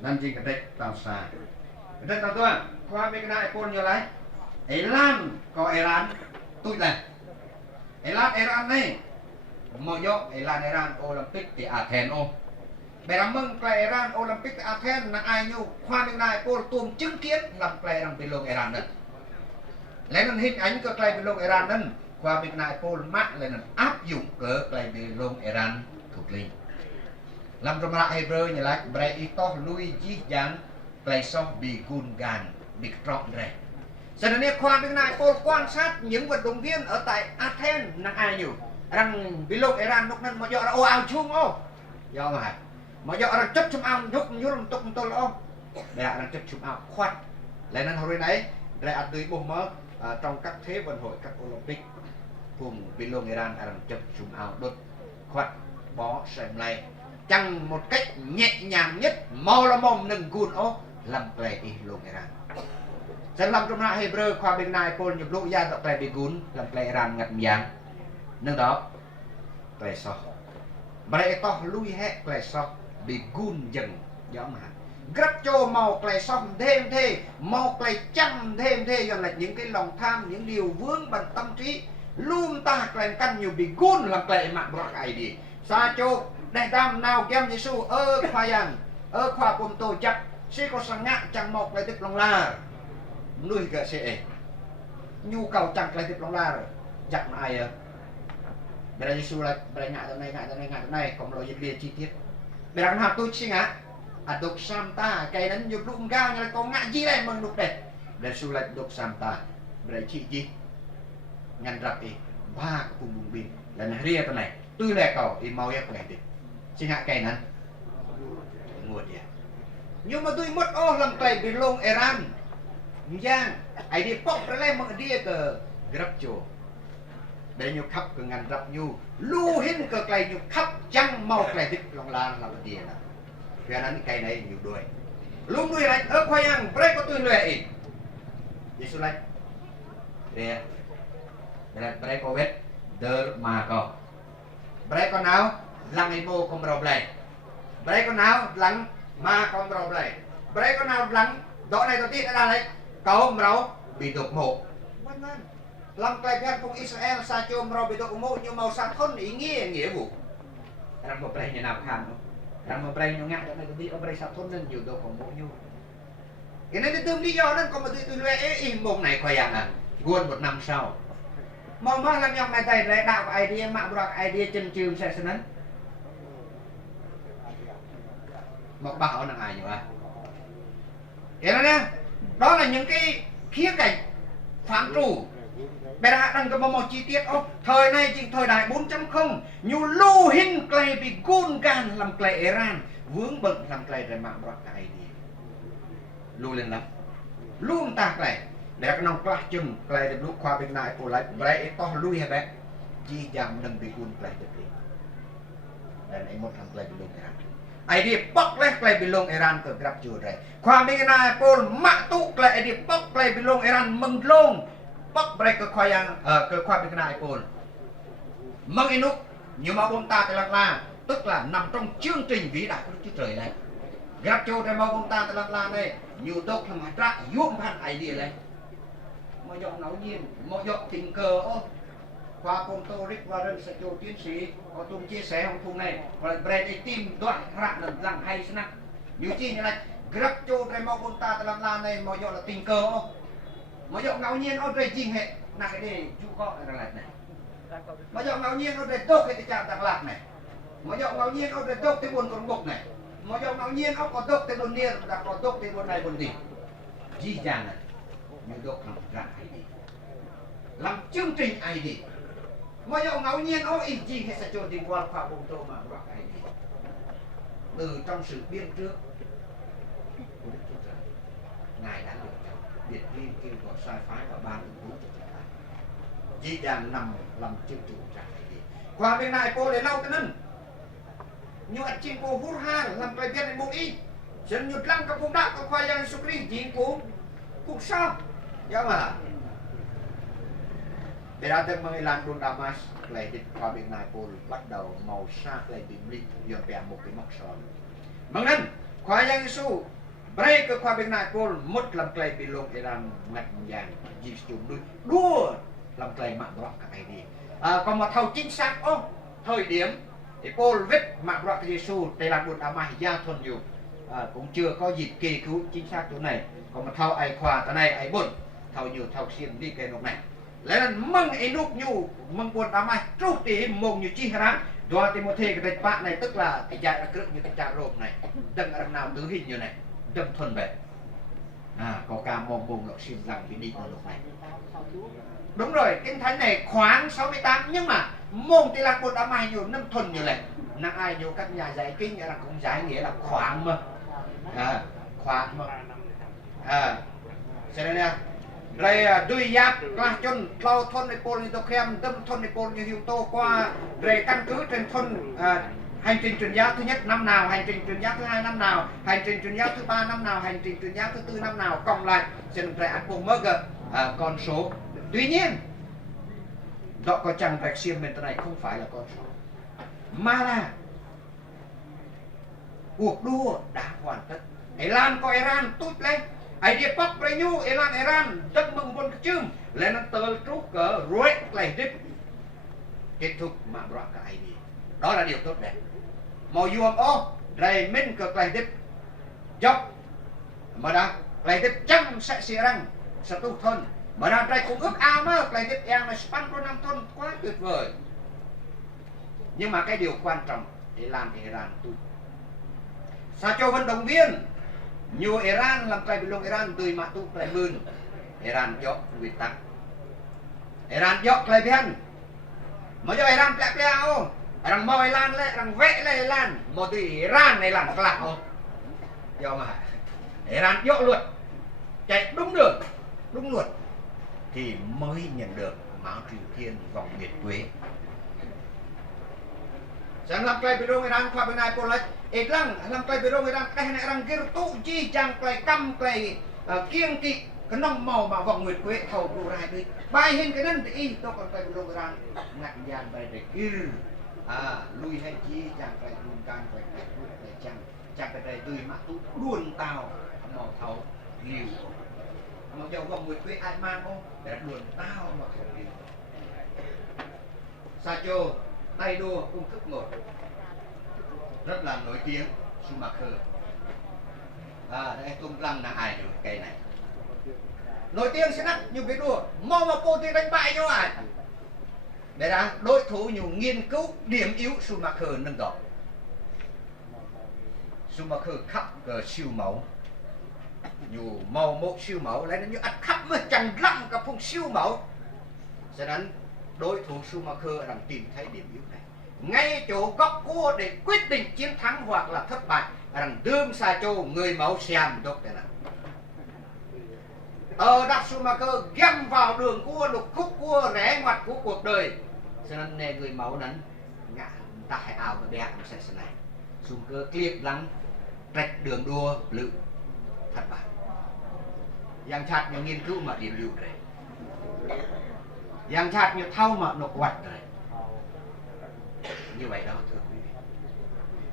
nên chim cái đấy tao xa cái đấy tao tôi khoa bên này pon như lấy Iran có Iran tôi là Iran này mọi dọc Iran Olympic thì Athens ô bây giờ mừng cái Iran Olympic Athens là ai nhiêu khoa bên này cô tuồng chứng kiến làm cái làm bên lông Iran đó lấy nên hình ảnh cái bên lông Iran đó khoa bên này cô mắc lên áp dụng cái bên lông Iran thuộc linh làm trong lại Hebrew như là Bray to lui dí dán cái so bị gun gan bị trọn rẻ cho nên khoa bên này cô quan sát những vận động viên ở tại Athens là ai nhiều rằng bên lông Iran lúcนั้นmà do ồ ào chung ô do mà do rằng chấp chum ao nhúc nhúc tục tôi lo để rằng chấp chum ao khoát lại nên hồi nãy để ăn tươi bông mỡ trong các thế vận hội các Olympic cùng bên lông Iran rằng chấp chum ao đốt khoát bó xem này chẳng một cách nhẹ nhàng nhất mau là mồm nâng gun ô làm play đi lông Iranฉันlàm trong lại Hebrew khoa bên này Paul nhập lũ ra tập play bị gun làm play Iran ngặt miếng nâng đó play so play to lui hết play so bị gun dần gió mà gấp cho màu clay xong thêm thế màu clay chăm thêm thế gọi là những cái lòng tham những điều vướng bận tâm trí luôn ta clay căn nhiều bị gun làm clay mạng bọc ai đi sa cho đại tam nào kem Giêsu khoa yang khoa cùng tôi chắc sẽ có sang ngã chẳng màu clay tiếp lòng la nuôi cả sẽ nhu cầu chẳng clay tiếp lòng la rồi chắc mà ai bây giờ Giêsu lại bây ngã tầm này còn lo dịch chi tiết bây giờ học tôi xin ạ đục Samta cáiนั้นอยู่รุ่งก้าวnhư là con ngã gì đây mà đục đẹp để su lại đục Samta để chị gì ngăn rập đi ba cùng bùng pin là này ria bên này tôi lẹ cầu thì mau ép này đi xin hạ cáiนั้นnguột vậy nhưng mà tôi mất ô làm tay bị lông Iran giang ai đi pop ra lên mà đi cờ grab chùa để nhiều khắp cờ ngăn rập nhu lu hin cờ cây nhiều khắp chăng mau cây thích lòng lan làm gì nè cho nên cây này nhiều đuôi lúc đuôi này khoai ăn break có tôi lệ Giêsu lại để break có biết đỡ mà có break con nào lăng ai mô không rộp lại break con nào lăng mà không rộp lại break con nào lăng đó này đầu tiên là này cậu mẫu bị đột mộ lăng cây gan của Israel sa chôm rồi bị đột mộ nhưng màu sắc không ý nghĩa vụ làm một break như nào khăn không rằng mà bray nó ngã cho nên đi ở bray sắp thôn nên nhiều đâu còn bộ nhu cái này tương lý do nên còn mà tôi lẽ im mồm này khoai à guôn một năm sau mong mong làm nhọc này tay lẽ đạo idea mạng bạc idea chân trường sẽ sân một bảo là ai nhỉ cái này đó là những cái khía cạnh phạm trù bây giờ đang có một chi tiết thời này chính thời đại 4.0 như lưu hình clay bị gun gan làm clay Iran vướng bận làm clay rồi mạng bạc cái gì lưu lên lắm luôn ta clay để cái nòng clay chừng clay được lúc khoa bên này của lại vậy to lui hay bé chỉ giảm đừng bị gun clay được đi đây này một thằng clay bị lông Iran ai đi bóc lấy clay bị lông Iran từ gặp chùa rồi khoa bên này của mạ tụ clay đi bóc clay bị lông Iran mừng lông bóc break cơ khoai yang cơ khoai bên này cồn mang inuk nhưng mà ông ta tại la tức là nằm trong chương trình vĩ đại của Đức Chúa Trời này gặp châu tại mà ông ta tại la này nhiều độc là mà ra dụng hẳn ai đi này mà giọng ngẫu nhiên mà giọng tình cờ qua công tô Rick Warren sẽ cho tiến sĩ có tung chia sẻ hồng thùng này và break để tìm đoạn rạng lần rằng hay thế nào như chi như này gặp châu tại mà ông ta tại la này mà giọng là tình cờ mà giọng ngẫu nhiên ở đây chinh hệ là cái đề chú có là này mà giọng ngẫu nhiên ở đây tốt cái tình trạng đặc lạc này mà giọng ngẫu nhiên ở đây tốt cái buồn con bục này mà giọng ngẫu nhiên ở có tốt cái buồn nia đã có tốt cái buồn này buồn gì gì chàng này như tốt làm rạng ai đi làm chương trình ai đi mà giọng ngẫu nhiên ở ý chi hệ sẽ cho tình quan khoa bông tô mà rạng ai đi từ trong sự biên trước của Đức Chúa Trời ngài đã được Việt Liên kêu gọi sai phái và ban ủng hộ cho chúng ta chỉ đang nằm làm chương trình trả đi qua bên này cô để lau cái nâng nhu ăn chim cô hút ha làm bài viên này một ít chân nhụt lăng các vùng đạo các khoai yang sukri chỉ cô cũng sao dạ mà để ra tới mấy lần đồn Damas lại dịch qua bên này cô bắt đầu màu sắc lại bị bị dọn bẻ một cái móc sòn bằng nên khoai yang su break ke khoa bên này cô mất làm clay bị lông Iran ngặt vàng gì chụp đuôi đua làm clay mạng rock cái này đi còn một thầu chính xác thời điểm thì cô viết mạng rock Giêsu để làm đồn Damas gia thuần nhiều cũng chưa có dịp kỳ cứu chính xác chỗ này còn một thầu ai khoa cái này ai buồn thầu nhiều thầu xiên đi cái nóc này lấy là măng ấy nút nhu măng buồn Damas trút thì mông như chi hả đó thì một thế cái bạn này tức là cái dài là cự như cái trà rộp này đừng ở nào tứ hình như này đâm thuần về có ca mong bùng lọ xiêm rằng vì đi vào lúc này đúng rồi kinh thánh này khoảng 68 nhưng mà môn thì là một đã mai nhiều năm thuần như này nặng ai nhiều các nhà giải kinh là cũng giải nghĩa là khoảng mà khoảng mà xem đây nè rồi đuôi giáp là chân lao thôn này pol như tôi khem đâm thôn này pol như hiệu tô qua rồi căn cứ trên thôn hành trình truyền giáo thứ nhất năm nào, hành trình truyền giáo thứ hai năm nào, hành trình truyền giáo thứ ba năm nào, hành trình truyền giáo thứ tư năm nào, cộng lại xin phải ăn cùng mơ con số. Tuy nhiên đó có chẳng rạch xiêm bên này không phải là con số mà là cuộc đua đã hoàn tất. Iran có Iran tút lên ai đi bóc với nhu Iran rất mừng buồn chương lên nó tờ trúc cỡ rồi lại đích kết thúc mạng rõ cả ai đi đó là điều tốt đẹp màu yuam rồi mình cực lại tiếp dọc mà đã lại tiếp chăm sẽ xì răng sẽ tu thân mà đã đây cũng ước ao mơ lại tiếp em là span pro năm thôn quá tuyệt vời nhưng mà cái điều quan trọng để làm Iran tu sao cho vận động viên nhiều Iran làm trái bilong Iran tươi mà tu lại mươn Iran dọc quy tắc Iran dọc lại biên mà cho Iran plek plek rằng mời lan lại rằng vẽ lại lan một từ Iran này làm lạc không do mà Iran dỗ luật chạy đúng đường đúng luật thì mới nhận được máu Triều Thiên vòng nguyệt quế chẳng làm play video Iran qua bên này cô lấy ít lăng làm play video Iran cái này rằng kia tụ chi chẳng play căm play kiêng kỵ cái nòng màu mà vòng nguyệt quế thầu đủ ra đi bài hình cái nên thì tôi còn play video Iran ngặt dàn bài để kia lui hay chi chẳng phải luôn càng phải chẳng phải đây tươi mà tụ luôn tao màu thấu liều mà cho vòng nguyệt quế ai mang không để luôn tao mà không liều Sacho tay đua cung thức một rất là nổi tiếng Schumacher đây tung lăng là ai rồi cây này nổi tiếng sẽ nắp nhiều cái đua mong mà cô thì đánh bại nhau để ra đối thủ nhiều nghiên cứu điểm yếu Schumacher nâng đỏ Schumacher khắp cờ siêu mẫu nhiều màu một siêu mẫu lấy nó như ăn khắp mà chẳng lắm cả phong siêu mẫu cho nên đối thủ Schumacher đang tìm thấy điểm yếu này ngay chỗ góc cua để quyết định chiến thắng hoặc là thất bại rằng đương xa châu người mẫu xem tốt thế nào đặt Schumacher găm vào đường cua lục khúc cua rẽ ngoặt của cuộc đời cho nên nè người mẫu nắn ngã tại ảo và đẹp sẽ này Schumacher clip lắm rạch đường đua lự thất bại giang chặt nhiều nghiên cứu mà điểm lưu này giang chặt nhiều thâu mà nó quạt này như vậy đó thưa quý vị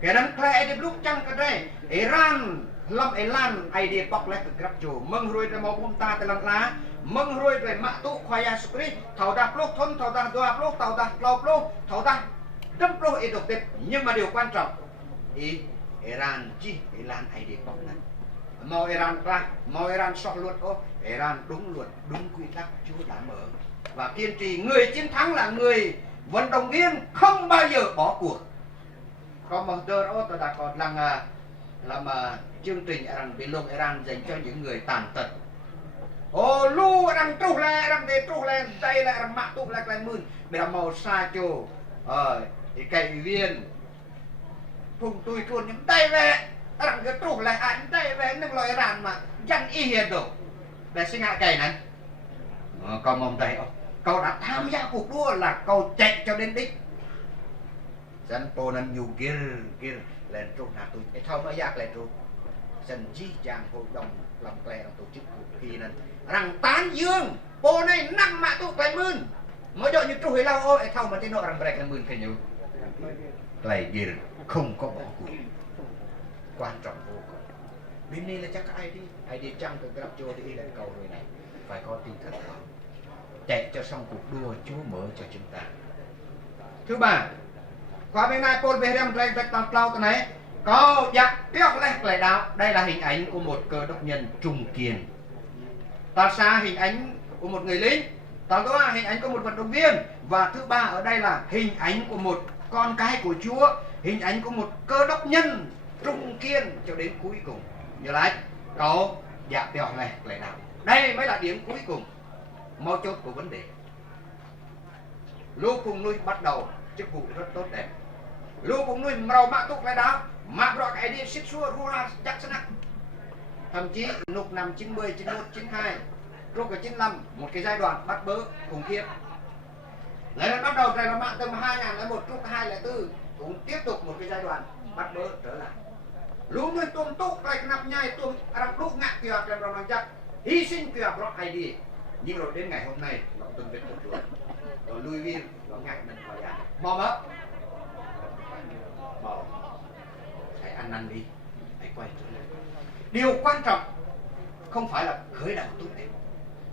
cái đám clay đi lúc chăng cái đây Iran lâm Iran ai đi bóc lấy từ grab chủ mừng rồi để mau bom ta từ lần lá mừng rồi để mạ tụ khoai ya sukri thầu đạp lốp thôn thầu đạp đua lốp thầu đạp lốp lốp thầu đạp đâm lốp ít độc tiếp nhưng mà điều quan trọng Iran chi Iran ai đi bóc này mau Iran ra mau Iran sọ luật Iran đúng luật đúng quy tắc Chúa đã mở và kiên trì người chiến thắng là người vận động viên không bao giờ bỏ cuộc còn một tờ đó tôi đã còn làm chương trình rằng bị lộn Iran dành cho những người tàn tật lu rằng trục lên rằng để trục lên đây lại rằng mạng tụ lại mươn để làm màu xa chồ thì cày viên cùng tôi chuồn những tay về rằng cái trục lại ảnh tay về nâng loại Iran mà dân y hiền đồ để sinh hạ cày này còn mong tay cậu đã tham gia cuộc đua là cậu chạy cho đến đích dân po nan nhu gir lên trụ nà tụi cái thao mới giặc lên trụ dân chi chàng hội đồng làm klei tổ chức cuộc thi nên rằng tán dương po này năm mạ tụ klei mươn mới dội như trụ hay lao ôi thao mà tên nọ rằng klei mươn cái nhiều klei gir không có bỏ cuộc quan trọng vô cùng bên này là chắc ai đi chăng từ gặp cho đi lên cầu rồi này phải có tinh thần đó chạy cho xong cuộc đua Chúa mở cho chúng ta. Thứ ba, qua bên này Paul về đem lên toàn lao cái này có giặc tiếc lại đạo. Đây là hình ảnh của một cơ đốc nhân trung kiên. Ta xa hình ảnh của một người lính. Ta có hình ảnh của một vận động viên. Và thứ ba ở đây là hình ảnh của một con cái của Chúa, hình ảnh của một cơ đốc nhân trung kiên cho đến cuối cùng. Nhớ lại, có giặc tiếc lại đạo. Đây mới là điểm cuối cùng, mấu chốt của vấn đề. Lưu cùng nuôi bắt đầu chức vụ rất tốt đẹp. Lưu cùng nuôi màu mạ tục lại đó, mạ rõ cái đi xích xua rua ra chắc sẵn. Thậm chí lúc năm 90, 91, 92, lúc ở 95, một cái giai đoạn bắt bớ khủng khiếp. Lại là bắt đầu này là mạng tầm 2001, lúc 2004 cũng tiếp tục một cái giai đoạn bắt bớ trở lại. Lưu nuôi tuôn tục lại nằm nhai tuôn rằng lúc ngạc kìa kèm vào năng chắc hy sinh kìa rõ cái đi. Nhưng rồi đến ngày hôm nay nó từng biết được rồi. Rồi lui viên nó ngạc mình vào nhà mò mất mò hãy ăn năn đi, hãy quay trở lại. Điều quan trọng không phải là khởi đầu tốt đẹp,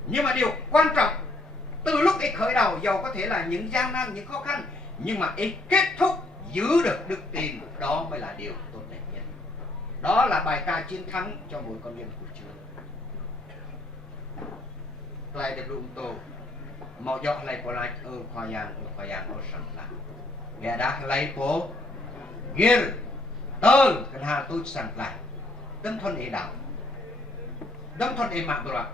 nhưng mà điều quan trọng từ lúc ấy khởi đầu dầu có thể là những gian nan, những khó khăn, nhưng mà ấy kết thúc giữ được đức tin, đó mới là điều tốt đẹp nhất. Đó là bài ca chiến thắng cho mỗi con dân của Chúa. Lại được đụng tổ mau dọc lại của lại khoa giang ở sẵn là nghe đã lại phố ghiền tơ cần hà tôi sẵn lại tâm thuần ý đạo tâm thuần ý mạng rồi.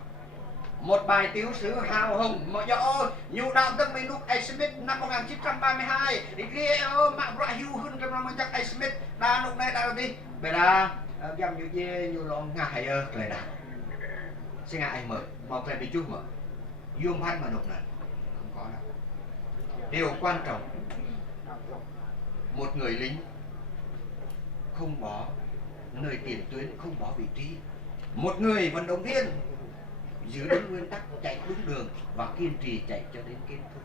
Một bài tiếu sứ hào hùng mà do nhiều đạo tâm mấy lúc A. Smith năm 1932 đi kia mạng rõ hưu hơn trong năm chắc A. Smith đã lúc này đã đi bây là dòng nhiều dê nhiều lo ngại lại đã xin ngại mở một lần đi chút mở dương văn mà nộp này không có đâu. Điều quan trọng một người lính không bỏ nơi tiền tuyến, không bỏ vị trí. Một người vận động viên giữ đúng nguyên tắc, chạy đúng đường và kiên trì chạy cho đến kết thúc.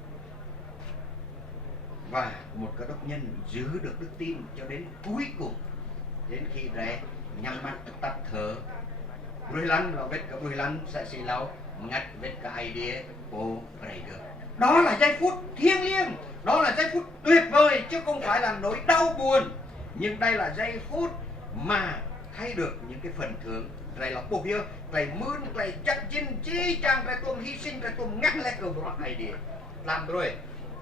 Và một cơ đốc nhân giữ được đức tin cho đến cuối cùng, đến khi rẽ nhắm mắt tắt thở. Rùi lăn và vết cả rùi lăn sẽ xì lâu ngắt vết cả idea của Prager. Đó là giây phút thiêng liêng, đó là giây phút tuyệt vời chứ không phải là nỗi đau buồn. Nhưng đây là giây phút mà thấy được những cái phần thưởng. Đây là bộ kia, đây mươn, đây chắc chinh chi chàng, đây tuôn hy sinh, đây tuôn ngắt lại cầu rock idea. Làm rồi,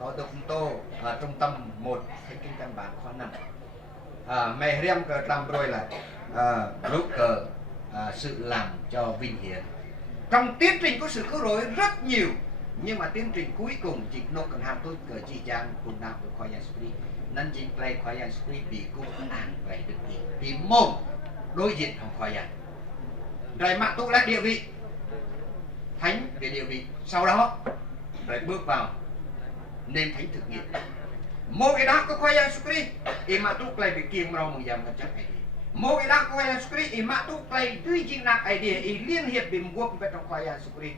đó được chúng tôi ở trung tâm 1 thành kinh căn bản khóa 5. Mẹ riêng cờ làm rồi là lúc cờ sự làm cho vinh hiển. Trong tiến trình có sự cứu rỗi rất nhiều, nhưng mà tiến trình cuối cùng chỉ nó cần hàm tôi cờ chi chàng cùng nào của khoa Yansuri. Nên chính play khoa Yansuri bị cung án về được gì vì môn đối diệnของkhoa Yan. Rồi mạng tụ lại địa vị thánh về địa vị, sau đó rồi bước vào nền thánh thực nghiệm. Một cái đó có khoa Yansuri thì mạng tụ lại bị kiêng rau mừng dầm chắc này. Một cái đó khoa Yansuri thì mạng tụ lại tuy chính nạc idea thì liên hiệp bị quốc về trong khoa Yansuri.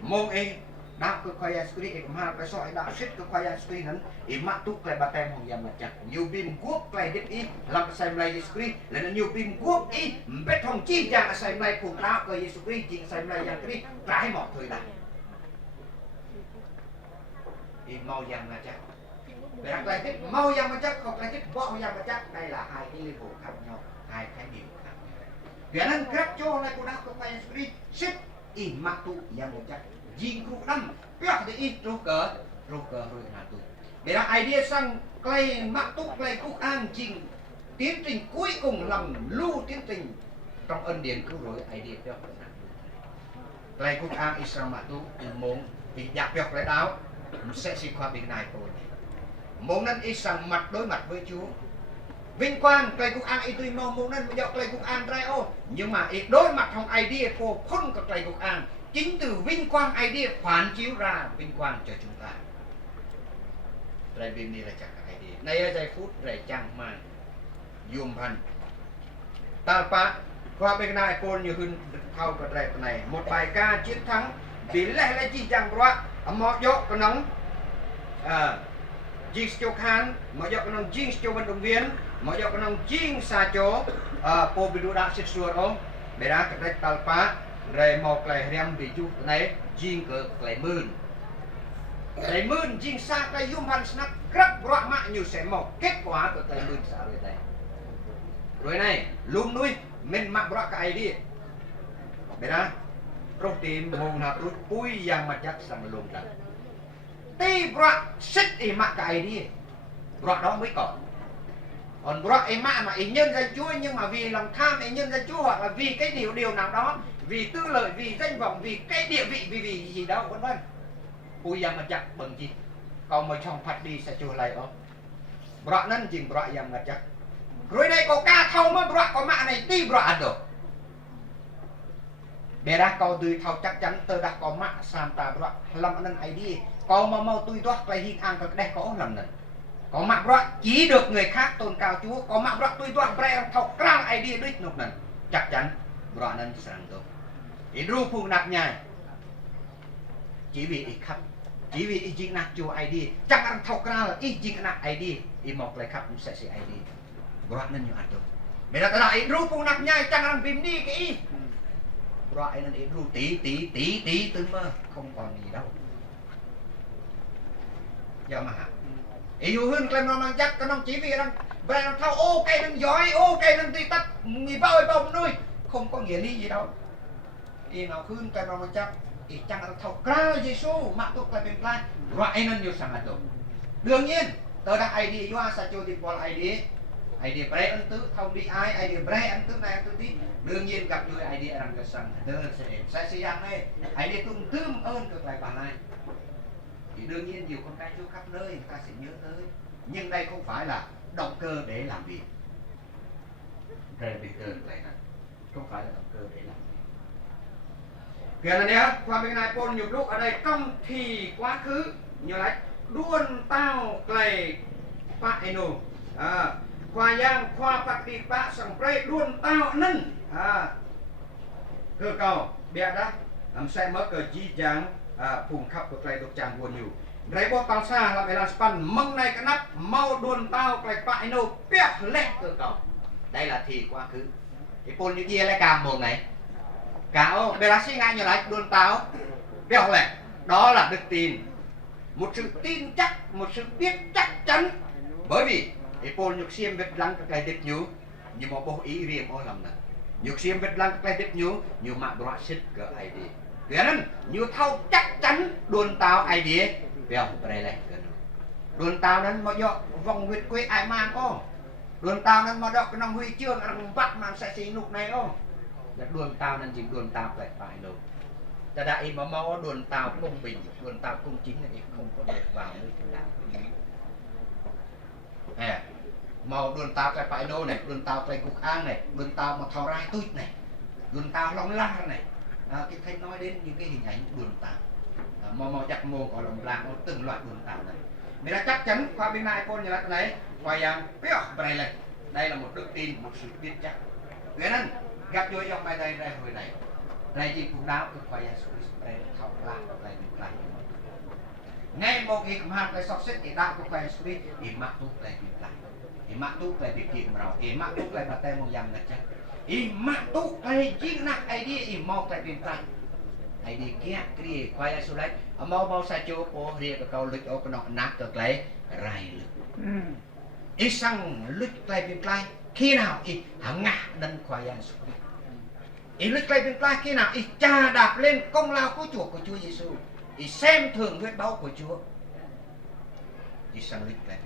Một cái đó có khoa Yansuri thì mà cái sỏi đã xích cái khoa Yansuri nấn thì mạng tụ lại bà tem mừng dầm chắc nhiều bìm quốc lại đích ý làm xem lại Yansuri là nhiều bìm quốc ý biết không chi chàng xem lại cùng đó cái Yansuri chỉ xem lại Yansuri trái một thời đại thì mau dầm là chắc. Để đặt lại thích mau dầm mà chắc, hoặc là thích võ dầm mà chắc. Đây là hai cái level khác nhau, hai khái niệm khác nhau. Vì nên grab cho này của đạo của Thầy Spirit xích in mặc tụ dầm mà chắc. Dinh cụ năm, biết thì in rô cờ rồi là tụ. Để đặt idea sang clay mặc tụ clay cúc an trình tiến trình cuối cùng làm lưu tiến trình trong ân điển cứu rỗi idea cho clay cúc an Israel mặc tụ muốn bị dạp việc lại đáo sẽ xin qua bên này tôi. Muốn nên ít sang mặt đối mặt với Chúa. Vinh quang cây cục an ít tuy mong muốn nên bây giờ cây cục an trai ô. Nhưng mà ít đối mặt trong idea của không có cây cục an. Chính từ vinh quang idea phản chiếu ra vinh quang cho chúng ta. ไรบินนี่ละจักไอเดียในใจฟุตไรจังมายุมพันตาปะความเป็นนายโกนอยู่ขึ้นเข้ากับไรตัวไหนหมดไปการchiến thắng vì lẽ là chỉ chẳng rõ mọi dọc cái nóng Jing cho khan mọi dọc cái nóng Jing cho vận động viên mọi dọc cái nóng Jing xa chỗ po bị đua đạp xích xuôi không bây giờ cái tàu phá rồi một lại đem bị chụp này Jing cực lại mươn Jing xa cái dung hành snap rất rõ mạng nhiều sẽ một kết quả của tay mươn xa rồi đây rồi này luôn nuôi mình mặc rõ cái đi bây giờ trong tim môn nào tôi bui yang mà chắc sang luôn rằng ti bọt xích thì mặc cái đi bọt đó mới còn bọt ấy mà ấy nhân danh Chúa nhưng mà vì lòng tham ấy nhân danh Chúa hoặc là vì cái điều nào đó vì tư lợi vì danh vọng vì cái địa vị vì gì đó vân vân bui yang mà chắc bằng gì còn mà trong phật đi sẽ chùa lại đó bọt nên chừng bọt yang mà chắc rồi đây có ca thâu mà bọt có mạng này ti bọt ăn được bây giờ câu tôi thâu chắc chắn tôi đã có mạng sam ta bọt làm anh ấy đi có mà mau tôi thoát lại hình ăn cái đây có làm này có mạng bọt chỉ được người khác tôn cao Chúa có mạng bọt tôi thoát lại thâu clang ai đi đích nục này chắc chắn bọt nên sang tôi ý ru phù nạp nhai chỉ vì ý khắp chỉ vì ý chính nạp Chúa ai đi chắc ăn thâu clang là ý chính nạp ai đi ý một lại khắp cũng sẽ ai đi bọt nên nhiều ăn tôi bây giờ cái là ý ru phù nạp nhai chắc ăn phim đi cái ý bọt nên ý ru tí tương mơ không còn gì đâu giờ mà yêu hơn cái nó chắc cái nó chỉ vì đang về nó thao ô cây nó giỏi ô cây nó đi tắt người bao nuôi không có nghĩa lý gì đâu ý nào hơn cái nó chắc ý chẳng là thao ca Giêsu mặc tục là bên lai loại nên nhiều sang hạt được đương nhiên tôi đã ai đi qua sa cho đi qua ai đi bre ăn tứ không đi ai đi bre ăn tứ này ăn tứ tí đương nhiên gặp người ai đi rằng cái sang đơn sẽ ăn đây ai đi tung tươm ơn được lại bà này thì đương nhiên nhiều con cái Chúa khắp nơi người ta sẽ nhớ tới nhưng đây không phải là động cơ để làm việc rèn việc này không phải là động cơ để làm việc kìa là nhé qua bên này Paul nhiều lúc ở đây trong thì quá khứ như lại đuôn tao clay Paino khoa giang khoa bạc đi bạc sòng prey đuôn tao nâng cơ cầu bịa đó sẽ mất cờ chi trắng phùng khắp của clay độc tràng buồn nhiều đấy bộ tao xa là phải làm span mông này cái nắp mau đuôn tao clay Paino bịa lẹ cơ cầu đây là thì quá khứ cái Paul như kia lại càng mồm này cáo bây giờ xin ngay như lại đuôn tao bịa lẹ đó là đức tin một sự tin chắc một sự biết chắc chắn bởi vì cái Paul nhục xiêm vết lăng cái địch nhú nhưng mà bộ ý riêng ôi làm này nhục xiêm vết lăng cái địch nhú như mạng đoạ xích cỡ ai đi vì nên như thâu chắc chắn đồn tao ai đi bèo đây này đồn tao nên mà do vòng huyết quê ai mang có đồn tao nên mà đọc cái năm huy chương ăn bắt mà sẽ xí nục này không đồn tao nên chỉ đồn tao phải phải đâu ta đại mà mau đồn tao công bình đồn tao công chính này không có được vào nước đạo màu đồn tao cái phải đô này đồn tao cái cục an này đồn tao mà thao rai tút này đồn tao long la này cái thấy nói đến những cái hình ảnh đồn tao màu chặt mồ có lòng lạc từng loại đồn tao này mình đã chắc chắn qua bên này con như là cái đấy quay rằng đây là một đức tin một sự biết chắc vậy nên gặp vô trong bài đây hồi này đây chỉ cũng đáo được quay rằng đây học lại đây được lại ngay một cái hạt cái sọc xếp thì đạo của quay speed thì mắc tốt lại bị lại thì mắc tốt lại bị kiện vào thì mắc tốt lại bà tay một dòng là chắc thì mắc tốt lại chỉ nặng ai đi thì mau lại bị lại ai đi kia kia quay ra số đấy mau sa chỗ po riêng cái câu lịch ô cái nó nát được lấy rai lực ít sang lịch lại bị lại khi nào thì hàng ngã đâm quay ra số đấy ít lịch lại bị lại khi nào thì cha đạp lên công lao của Chúa Giêsu thì xem thường huyết máu của Chúa thì sang lịch lại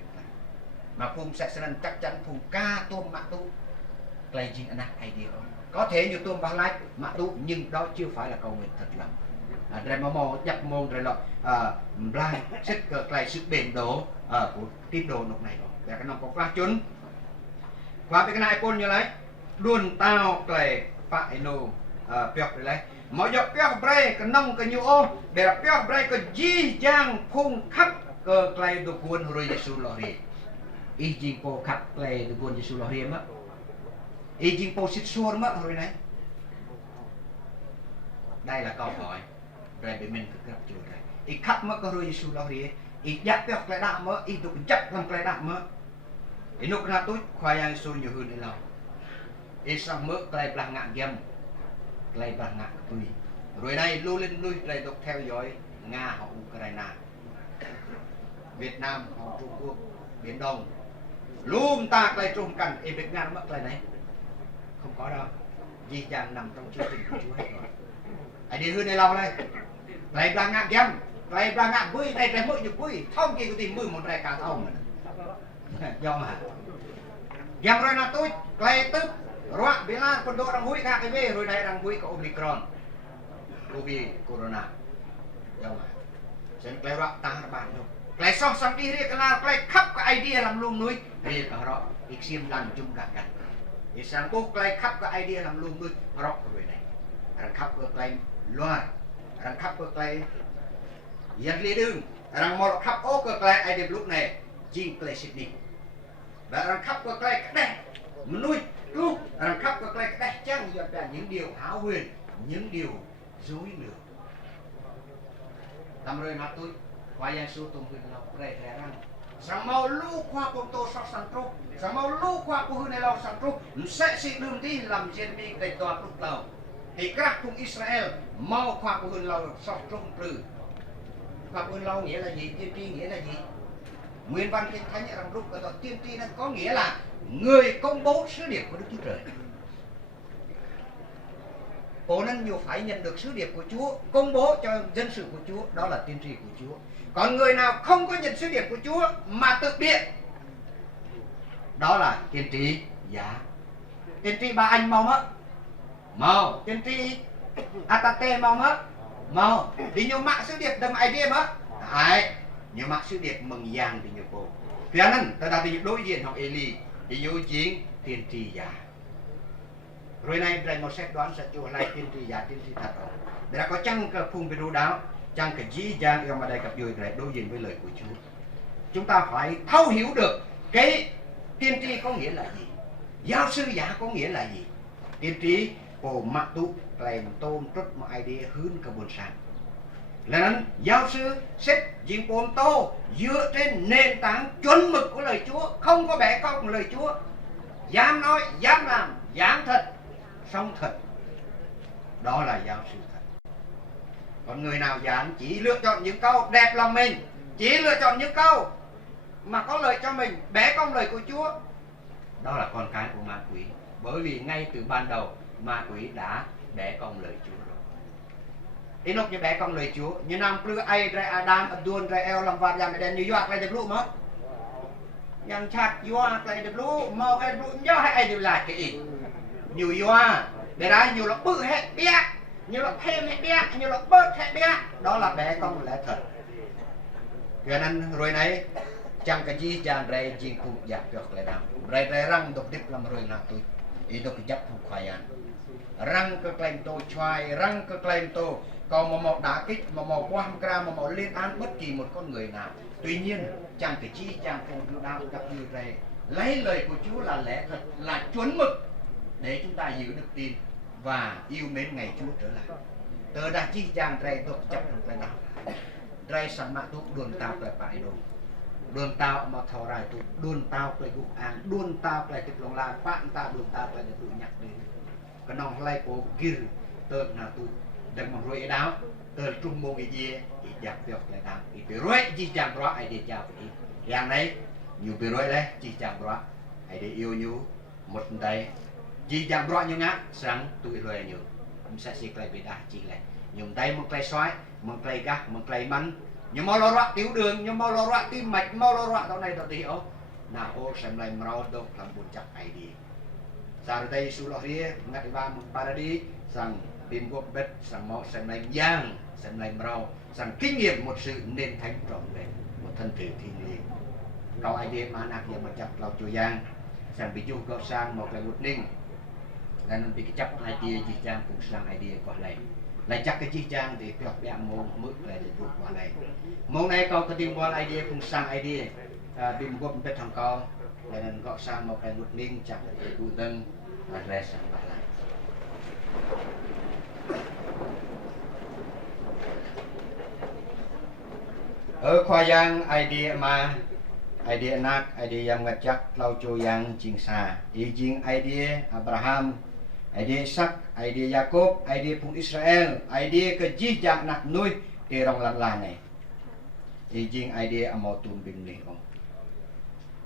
mà Phùng sẽ chắc chắn Phùng ca tôm mạ tu lại chính anh ai đi không có thể như tôm bao lái mạ tu nhưng đó chưa phải là cầu nguyện thật lòng rồi mà mò nhập môn rồi là lại sức lại sức bền đổ của tín đồ lúc này để cái nó có pha chốn qua cái này Paul như lấy luôn tao lại phải nô bẹt lại mọi dọc bẹt bre cái nông cái nhiều ô để bẹt bre cái gì giang phun khắp cơ clay đồ cuốn rồi Giêsu lo ri ý jing po khắp clay đồ cuốn Giêsu lo ri mất ý jing po xích xua mất rồi này đây là câu hỏi rồi bị mình cứ gặp chủ này ý khắp mất rồi Giêsu lo ri ý giáp bẹt clay đạm mất ý tụi chắc làm clay đạm mất ý nút ra túi khoai yang Giêsu nhiều hơn đây lâu ý sang mất clay bằng ngạn gem clay bằng ngạn tùy rồi đây lưu lên lui clay độc theo dõi Nga hoặc Ukraine Việt Nam hoặc Trung Quốc Biển Đông luôn ta clay trung cảnh ý Việt Nam mất clay này không có đâu vì chàng nằm trong chương trình của Chúa hết rồi ai đi hơn đây lâu đây clay bằng ngạn gem clay bằng ngạn vui đây trái mỡ nhiều vui thông kia có tìm mưa một trái cá thông do mà yang rồi là tôi clay tức rồi bila con độ đang húi khác cái về rồi đây đang húi có Omicron Covid Corona do mà sen clay rọ tăng bạn đâu clay so sang đi riêng là clay khắp cái idea làm luôn núi riêng cả đó ít xiêm lăn chung cảกันอีสังพวกไกลขับก็ไอเดียลำลุงด้วยรอกด้วยไหนรังขับก็ไกลล้วนรังขับก็ไกลยันลีดึงรังมอลขับโอ้ก็ไกลไอเดียลุกnàyจิงไกลสิบนี้และรังขับก็ไกลก็ได้มันnuôi lúcรังขับก็ไกลก็ได้chẳng dọn ra những điều hão huyền những điều dối lừa làm rồi mà tôi qua giang su tung huyền lâu rẻ rẻ răng sang mau lu khoa công tô sau sang trúc sang mau lu khoa của huyền này lâu sang trúc sẽ xịt đường đi làm trên mi cây tòa lúc lâu thì các cùng Israel mau khoa của huyền lâu sau trúc trừ khoa của huyền lâu nghĩa là gì tiên tri nghĩa là gì nguyên văn kinh thánh rằng lúc ở tiên tri nó có nghĩa là người công bố sứ điệp của Đức Chúa Trời. Cô nên nhiều phải nhận được sứ điệp của Chúa, công bố cho dân sự của Chúa, đó là tiên tri của Chúa. Còn người nào không có nhận sứ điệp của Chúa mà tự biện, đó là tiên tri giả. Tiên tri Ba Anh mau mất, mau. Tiên tri Atate mau mất, mau. Thì nhiều mạng sứ điệp đầm idea mất, đấy. Nhiều mạng sứ điệp mừng giang thì nhiều cô. Vì anh ta đã bị đối diện học Eli thì nhiều chuyện tiên tri giả. Rồi này rồi một xét đoán sẽ chùa lại tiên tri giả tiên tri thật rồi. Để là có chăng cái phùng về đô đáo, chăng cái dĩ dàng yêu mà đây gặp rồi lại đối diện với lời của Chúa. Chúng ta phải thấu hiểu được cái tiên tri có nghĩa là gì, giáo sư giả có nghĩa là gì. Tiên tri của mặt tụ làm tôn rất một idea hướng cả buồn sáng. Nên giáo sư xếp diện bồn tô dựa trên nền tảng chuẩn mực của lời Chúa, không có bẻ cong lời Chúa, dám nói, dám làm, dám thật, sống thật. Đó là giáo sư thật. Còn người nào dám chỉ lựa chọn những câu đẹp lòng mình, chỉ lựa chọn những câu mà có lợi cho mình, bẻ cong lời của Chúa, đó là con cái của ma quỷ. Bởi vì ngay từ ban đầu ma quỷ đã bẻ cong lời Chúa. Enoch như bé con lời Chúa, như năm plư ai ra Adam, Adun ra El làm vạt làm đèn New York lại được lũ mất. Yang chặt York lại được lũ, mau cái lũ nhớ hay ai đều là cái gì. New York, để ra nhiều là bự hết bé, nhiều là thêm hết bé, nhiều là bớt hết bé, đó là bé con lẽ thật. Cho nên rồi này chẳng cái gì chẳng rây riêng cùng giặc được lại nào, rây răng độc đích làm rồi nào tôi, ý độc giặc không khoai ăn. Răng cơ claim tôi choai, răng cơ claim tôi. Còn một đá kích, một quan ra, một liên án bất kỳ một con người nào. Tuy nhiên, chẳng cái chi chẳng không đưa đau gặp như vậy. Lấy lời của Chúa là lẽ thật, là chuẩn mực để chúng ta giữ được tin và yêu mến ngày Chúa trở lại. Tớ đã chi chẳng rây độc chấp được cái nào. Rây sẵn mạ thuốc đuôn tao lại phải đồ. Đuôn tao mà thảo rài tụi, đuôn tao lại gục án, đuôn tao lại tiếp lòng là phạn tao, đuôn tao lại tụi nhắc đến. Cái nòng lại của ghiền tớ nào tụi đừng mà rồi đáo từ trung môn gì thì giặc được lại đáo thì rồi chỉ chẳng rõ ai để chào thì yang này nhiều bị rồi đấy chỉ chẳng rõ ai để yêu nhau một day chỉ chẳng rõ như ngã sáng tụi rồi nhiều cũng sẽ xịt lại bị đá chỉ lại nhung tay một tay xoáy một tay gác một tay mắn nhưng mau lo rõ tiểu đường nhưng mau lo rõ tim mạch mau lo rõ tao này tao tí ố nào ô xem lại mau đâu làm buồn chặt ai đi sao đây su lo ria ngắt ba một paradis rằng tìm quốc bếp sang mọ sang này giang sang này màu sang kinh nghiệm một sự nên thánh trọn vẹn một thân thể thiên liêng câu ai đi mà nạc mà chặt lọc chùa giang sang bị chu gỡ sang một cái một ninh nên bị cái chấp ai đi chỉ trang cùng sang ai đi còn này lại chắc cái chi trang thì việc bẻ mông mức lại để vượt qua này mông này có cái tiếng ball idea cùng sang idea bìm gồm bên thằng con lại nên gọi sang một cái nút ninh chẳng để đủ tân và ra sang lại lại ở khoa giang idea mà idea nak idea yang ngajak lau cho yang jing sa jing idea Abraham idea Ishak idea Jacob idea pung Israel idea ke ji jak nak nuôi ke rong lan la này jing idea amau tum bim ni ong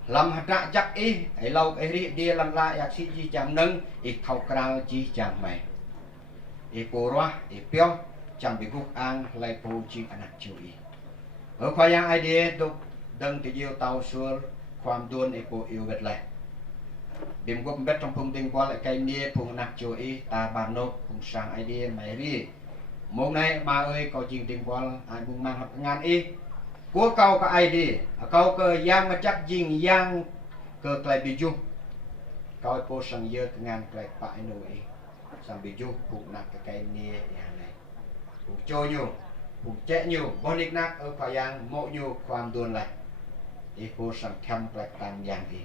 lam hata jak ai lau ai ri dia lan la yak si ji jam nâng thau krao ji jam mai porwa pyo jam bi guk ang lai po ji anak chui ở khoa yang idea tục đừng thì yêu tàu xuôiความđuôn epo yêu vật lại điểm gồm bet trong phung tinh qua lại cây nia phung nạc chỗ y ta bàn nộp phung sang idea mày đi môn này ba ơi có chuyện tình qua ai buông mang học ngàn y của câu có idea câu cơ giang mà chắc dinh giang cơ lại bị du câu epo sang dơ ngàn lại phải nổi sang bị du phung nạc cái cây nia này phung trôi nhiều phung chết nhiều bon địch nạc ở khoa giang mộ nhiều ความ đuôn lại Ipo sang tham lại tan yang đi.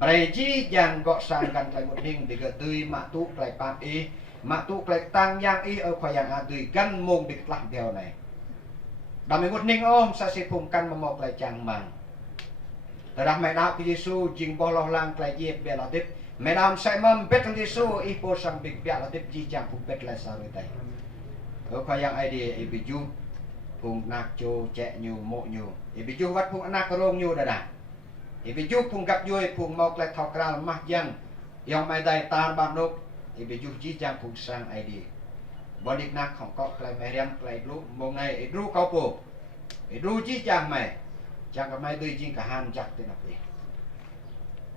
Breji yang gọ sangกันlại một hình để gợi tươi mạ tụ lại pan y mạ tụ lại tan yang y ở khoa yang a tươi gan mông để làm theo này. Đam một hình ôm sa sẽ phùng căn mà một lại chàng màng. Từ đó mẹ đạo Chúa Giêsu jing bo lo lang lại dẹp bè là tiếp. Mẹ đạo sai mâm bet Chúa Giêsu ipo sang big bè là tiếp ji chàng phùng bet lại sao rồi đây. Ở khoa yang ai đi ibu phùng nạc cho trẻ nhiều mộ nhiều bị chú vắt phùng nạc rong nhiều đã đã bị chú phùng gặp vui phùng mọc lại thọc ra mắc dân dòng mai đây tan bàn nộp bị chú chỉ trang phùng sang ai đi bọn địch nạc không có lại mẹ đem lại lũ một ngày ru cao phù ru chỉ trang mày trang cả mai tôi chính cả han chắc tên là gì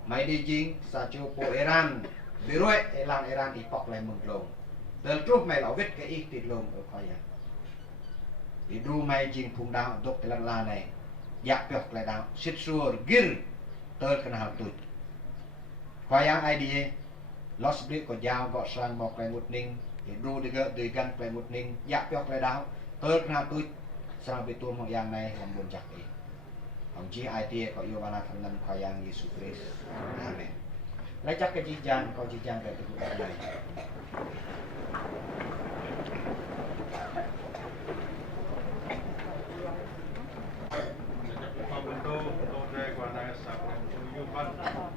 mày đi chính sa châu po Iran bị rồi Iran thì bọc lại mừng lồng từ trước mày lão viết cái ít tiền lồng ở khoa nhà thì đu mai jing phung đào đốt cái lan la này dạp bẹt lại đào xích xua gil tới cái nào tụt khoai yang idea lost brick của dao gọt sang một cái một ninh thì đu đi gỡ từ gan cái một ninh dạp bẹt lại đào tới cái nào tụt sang bị tuôn một yang này làm buồn chặt đi ông chỉ idea có yêu bana thành năm khoai yang Jesus Christ amen lấy chắc cái chi trang có chi trang về cái này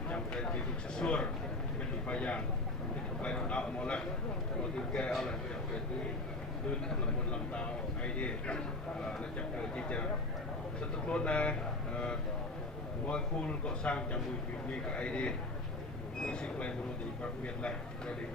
yang berarti sesur bayang bayang tak molek kalau tiga oleh itu dun lembut lembau idealecak kerja setelahnya boy cool kok sang jamu bini ke idea isi plan dulu di permian lah dari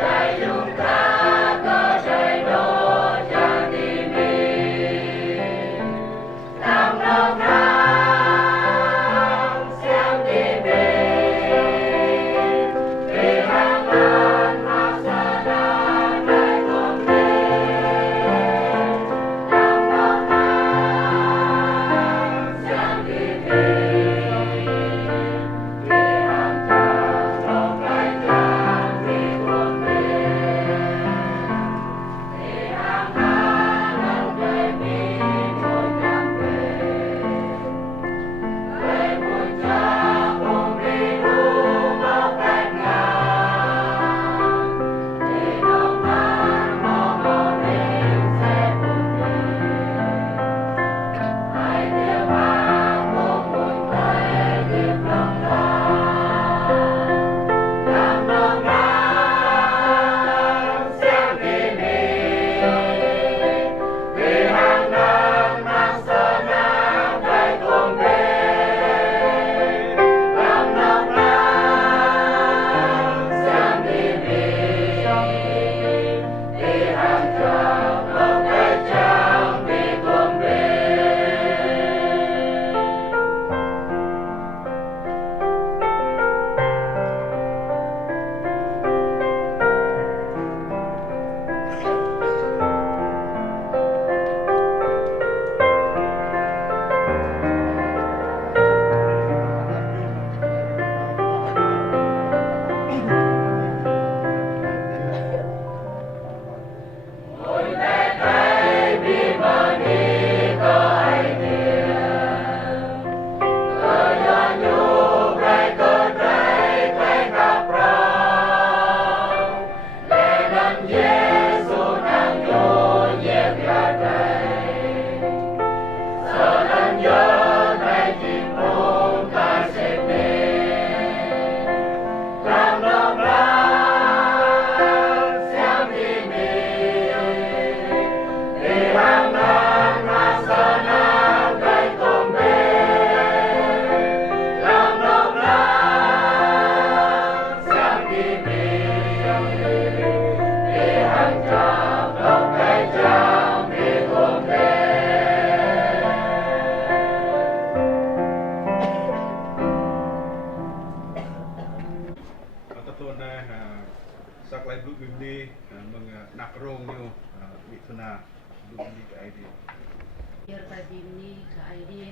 Jai Jung Ka Ko Jai nak rong nyu mituna bumi ke idea Biar bagi ini ke idea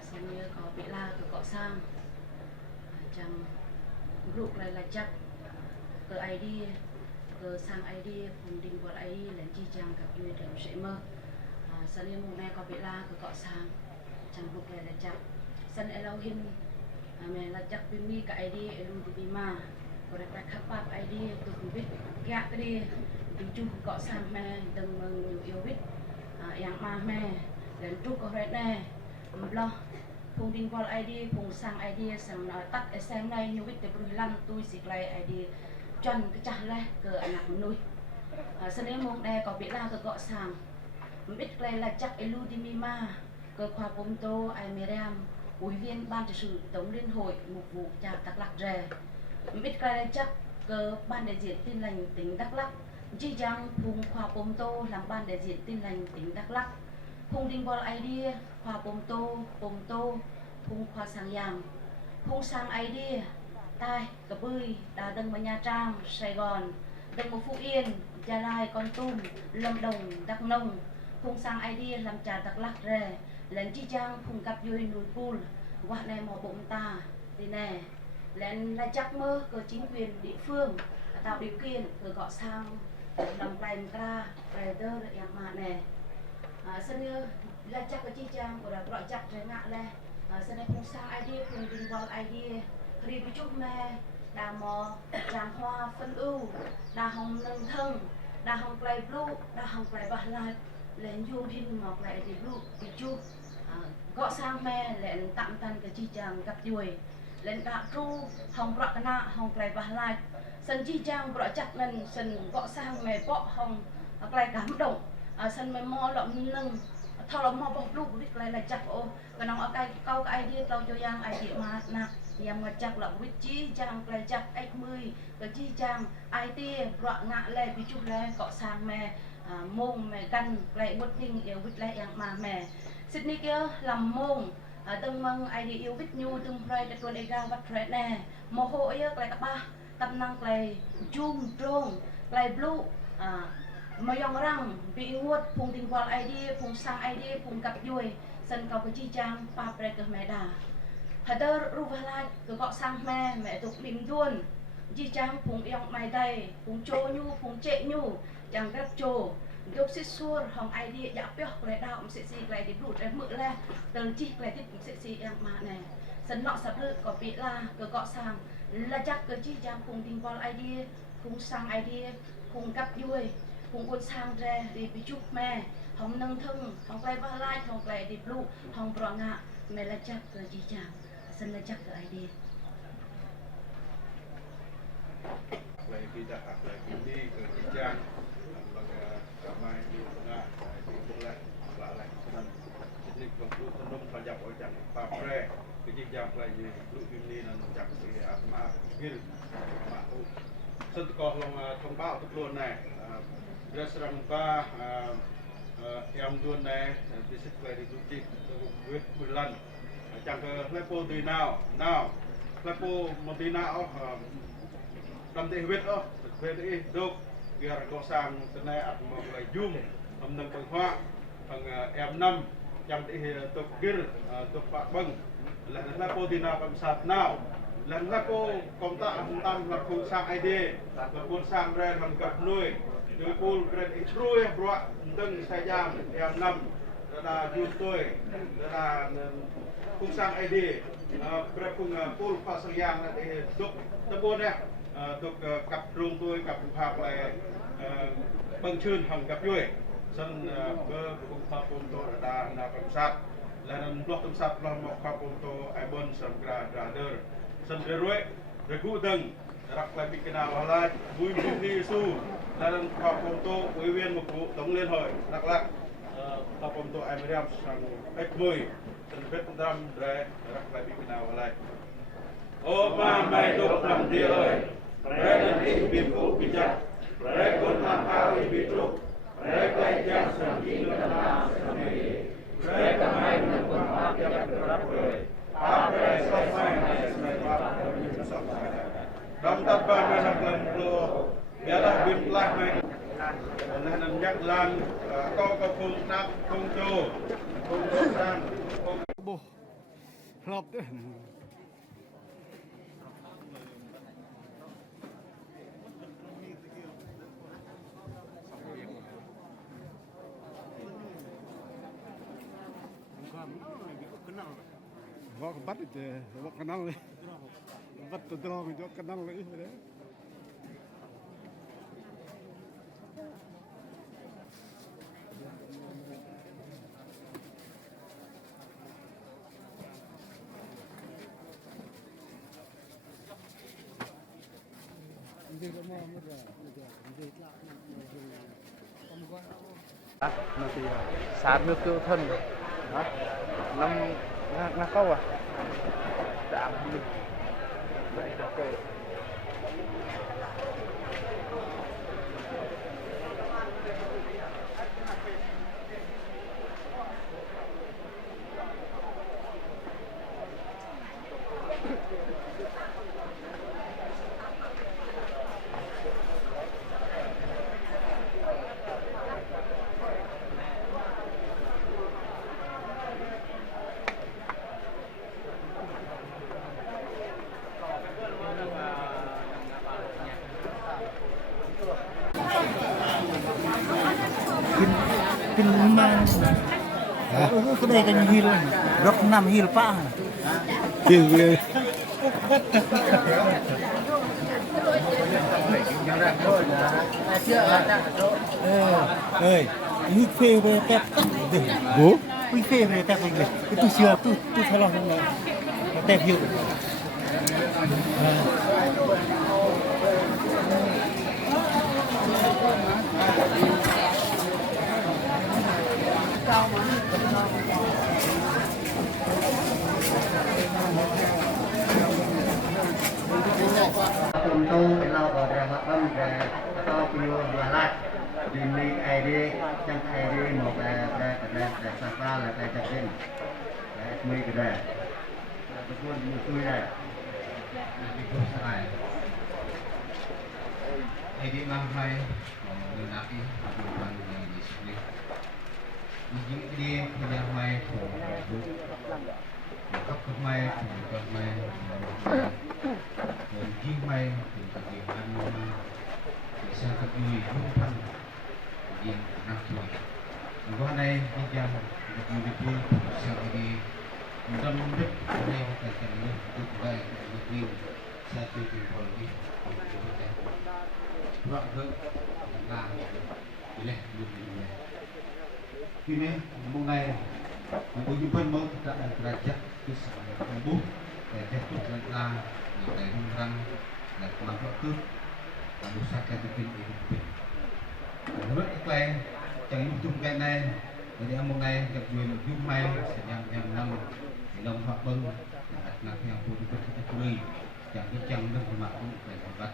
Sambil kau bila ke kok sang Macam Grup lai lajak Ke idea Ke sang idea Funding buat idea Dan jijang gặp duy dan sẽ mơ Sambil mungkin kau bila ke kok sang Macam grup lai lajak San elauhin Mẹ lajak bimi ke idea Elu di bima Koreka kapap idea Tu kubit Gak tadi Biju kok sang mẹ Đừng mừng yêu bit Yang mah meh dan tu ko red ne mbloh phung ding bol id phung sang id sang tắt sm này như biết từ lan tôi xịt lại id chân cái chả lẽ cờ anak nuôi sân em mong đây có biết là cờ gọ sang biết lại là chắc elu di mima cờ khoa công tô ai meriam ủy viên ban trị sự tổng liên hội mục vụ chào Đắk Lắk rè biết lại là chắc cờ ban đại diện tin lành tỉnh Đắk Lắk Ji Giang Phùng Khoa Bông Tô làm ban đại diện tin lành tỉnh Đắk Lắk Phùng Đinh Bol idea Khoa Bông Tô Phùng Khoa Sang Yang Phùng Sang idea Tai Cà Bươi Đà Đâng và Nha Trang Sài Gòn Đâng và Phú Yên Gia Lai Con Tum Lâm Đồng Đắk Nông Phùng Sang idea làm trà Đắk Lắk rè lên Ji Giang Phùng Cặp Duy Núi Pul Quạt này mỏ bụng ta thì nè lên là chắc mơ của chính quyền địa phương tạo điều kiện rồi gọi sang đồng bành ra về đơ yang mà nè sân như là chắc cái chi trang của gọi chắc rồi ngạ lên sân này cũng sang ID cùng đình vào ID khi bị chúc mẹ đà mò tràng hoa phân ưu đà hồng nâng thân đà hồng play blue đà hồng play bạc lại lên dung hình mọc lại thì blue bị chúc gọi sang mẹ lên tạm tan cái chi trang gặp đuổi lên đạ tru hồng bạc na hồng play bạc lại sân chi trang bọ chặt lần sân gọ sang mẹ bọ hồng hoặc là cảm động sân mẹ mò lợm nâng thao lợm mò bọc lúc biết lại là chặt ô cái nó ở cái câu cái idea tao cho yang idea mà nè yang mà chặt là biết chi trang lại chặt 80 cái chi trang idea bọ ngạ lại bị chụp lại gọ sang mẹ mông mẹ căn lại bất hình yêu biết lại yang mà mẹ Sydney kia làm mông từng mong idea yêu biết nhu từng pray để con ega bắt pray nè mồ hôi lại các ba tâm năng lại chung trông lại blue mà dòng răng bị nguột phùng tình qual ID phùng sang ID phùng cặp duy sân cầu cái chi trang pa pre cơ mẹ đà hạt đơ ru lại cứ gọi sang mẹ tục bình luôn chi trang phùng yong mày đây phùng trô nhu phùng trệ nhu chẳng gấp trô đốt xích xua hồng ID dạ béo lại đào sẽ gì lại đi lụt em mượn lên từ chi lại tiếp sẽ gì em mà này sân nọ sập lư có bị là cứ gọi sang là chắc cái chi trang cùng tình quan ID cùng sang ID cùng cặp đuôi cùng quân sang ra để bị chúc mẹ hồng nâng thân hồng play ba lai hồng play đi blue hồng bro ngạ mẹ là chắc cái chi trang sân là chắc cái ID play kita play ini ke kijang lembaga ramai di tengah di bulan lalai senang jadi kalau tenung pajak ojak papre kijang play ni lu ini nan jak si asma gil ma sân có lòng thông báo thực luôn này rất rằng ta em luôn này đi xích về đi du lịch quyết một lần chẳng có lepo từ nào lepo một tí nào đâm tới huyết đó về đi đâu biar có sang từ này ăn một loại dung âm nâng bằng hoa bằng em năm chẳng thì tục gil tục bạc băng là lepo từ nào bằng sạt nào lần là cô công tác tâm là cô sang ID là cô sang ra làm gặp nuôi rồi cô ra trôi bọa từng sai giam em năm là du tôi là cô sang ID ra cô phát sang giang là để giúp tập bốn này tục cặp rung tôi cặp phạt lại bằng chơn hàng gặp vui sân cơ cũng phát bốn tôi là công sát là blok công sát là một phát bốn tôi ai bon sang ra sendiri regu deng rak lai pikina wala bui bui su dan paponto wiwien muku tong len hoi rak lak paponto amriam sang ekmui senbet dam dre rak lai pikina wala o ma mai dok lam di oi preden ik bimu bijak prekon makau bitruk prekai jang sang ing kana sami prekai mai nang pak jak berapoi apa selesai Dam tabban mana kelam lo biarlah bin telah Lên nằm nhắc lan có phung nắp phung chô sang Bố lọp đấy. Võ bắt thì võ kenal nih. Bắt tuh dong itu kenal lagi deh. Sát nước tiêu thân năm nó câu à chạm đi vậy ok. Pinman. Kedai kan hil. Dok 6 hil pak. Kêu Ơi, ini phê về tép. bố Ini phê về tép này. Itu siapa tu salah ni. Tép hiu. Untuk lau pada makan atau punya dua lat ini ID yang ID mau ke sapa lah ke jamin mui ke dah betul betul dah itu sahaja ID mahmai mengenai hubungan yang di sini ini penyamai cấp mai cấp mai kim mai thì ăn sẽ tập nuôi không thân thì nằm tuổi hôm nay anh em được đi vui sẽ đi đâm đất đây phải cần lên được về được đi sẽ đi tìm còn đi đoạn vợ làm đi lên được khi này một ngày một những phân mẫu đã kerajaan itu sembuh jatuh dan dari orang dan kenapa tu kamu sakit bikin hidup menurut iklan jangan hitung cái này jadi ông này gặp duyên giúp may yang năm thì đồng họ bưng đặt nạp theo phụ được cái cười chẳng cái chẳng được mà cũng phải vật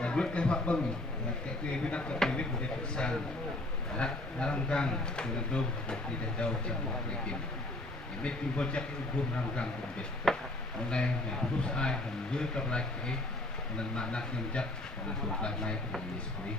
dan buat cái họ bưng cái biết đắc cái biết của cái sang dalam gang dengan tu tidak jauh jauh lagi. Ini timbul cak hukum dalam gang kumpit. Mulai terus ai menjual kepada dan makna yang cak dengan tumpah naik di sini.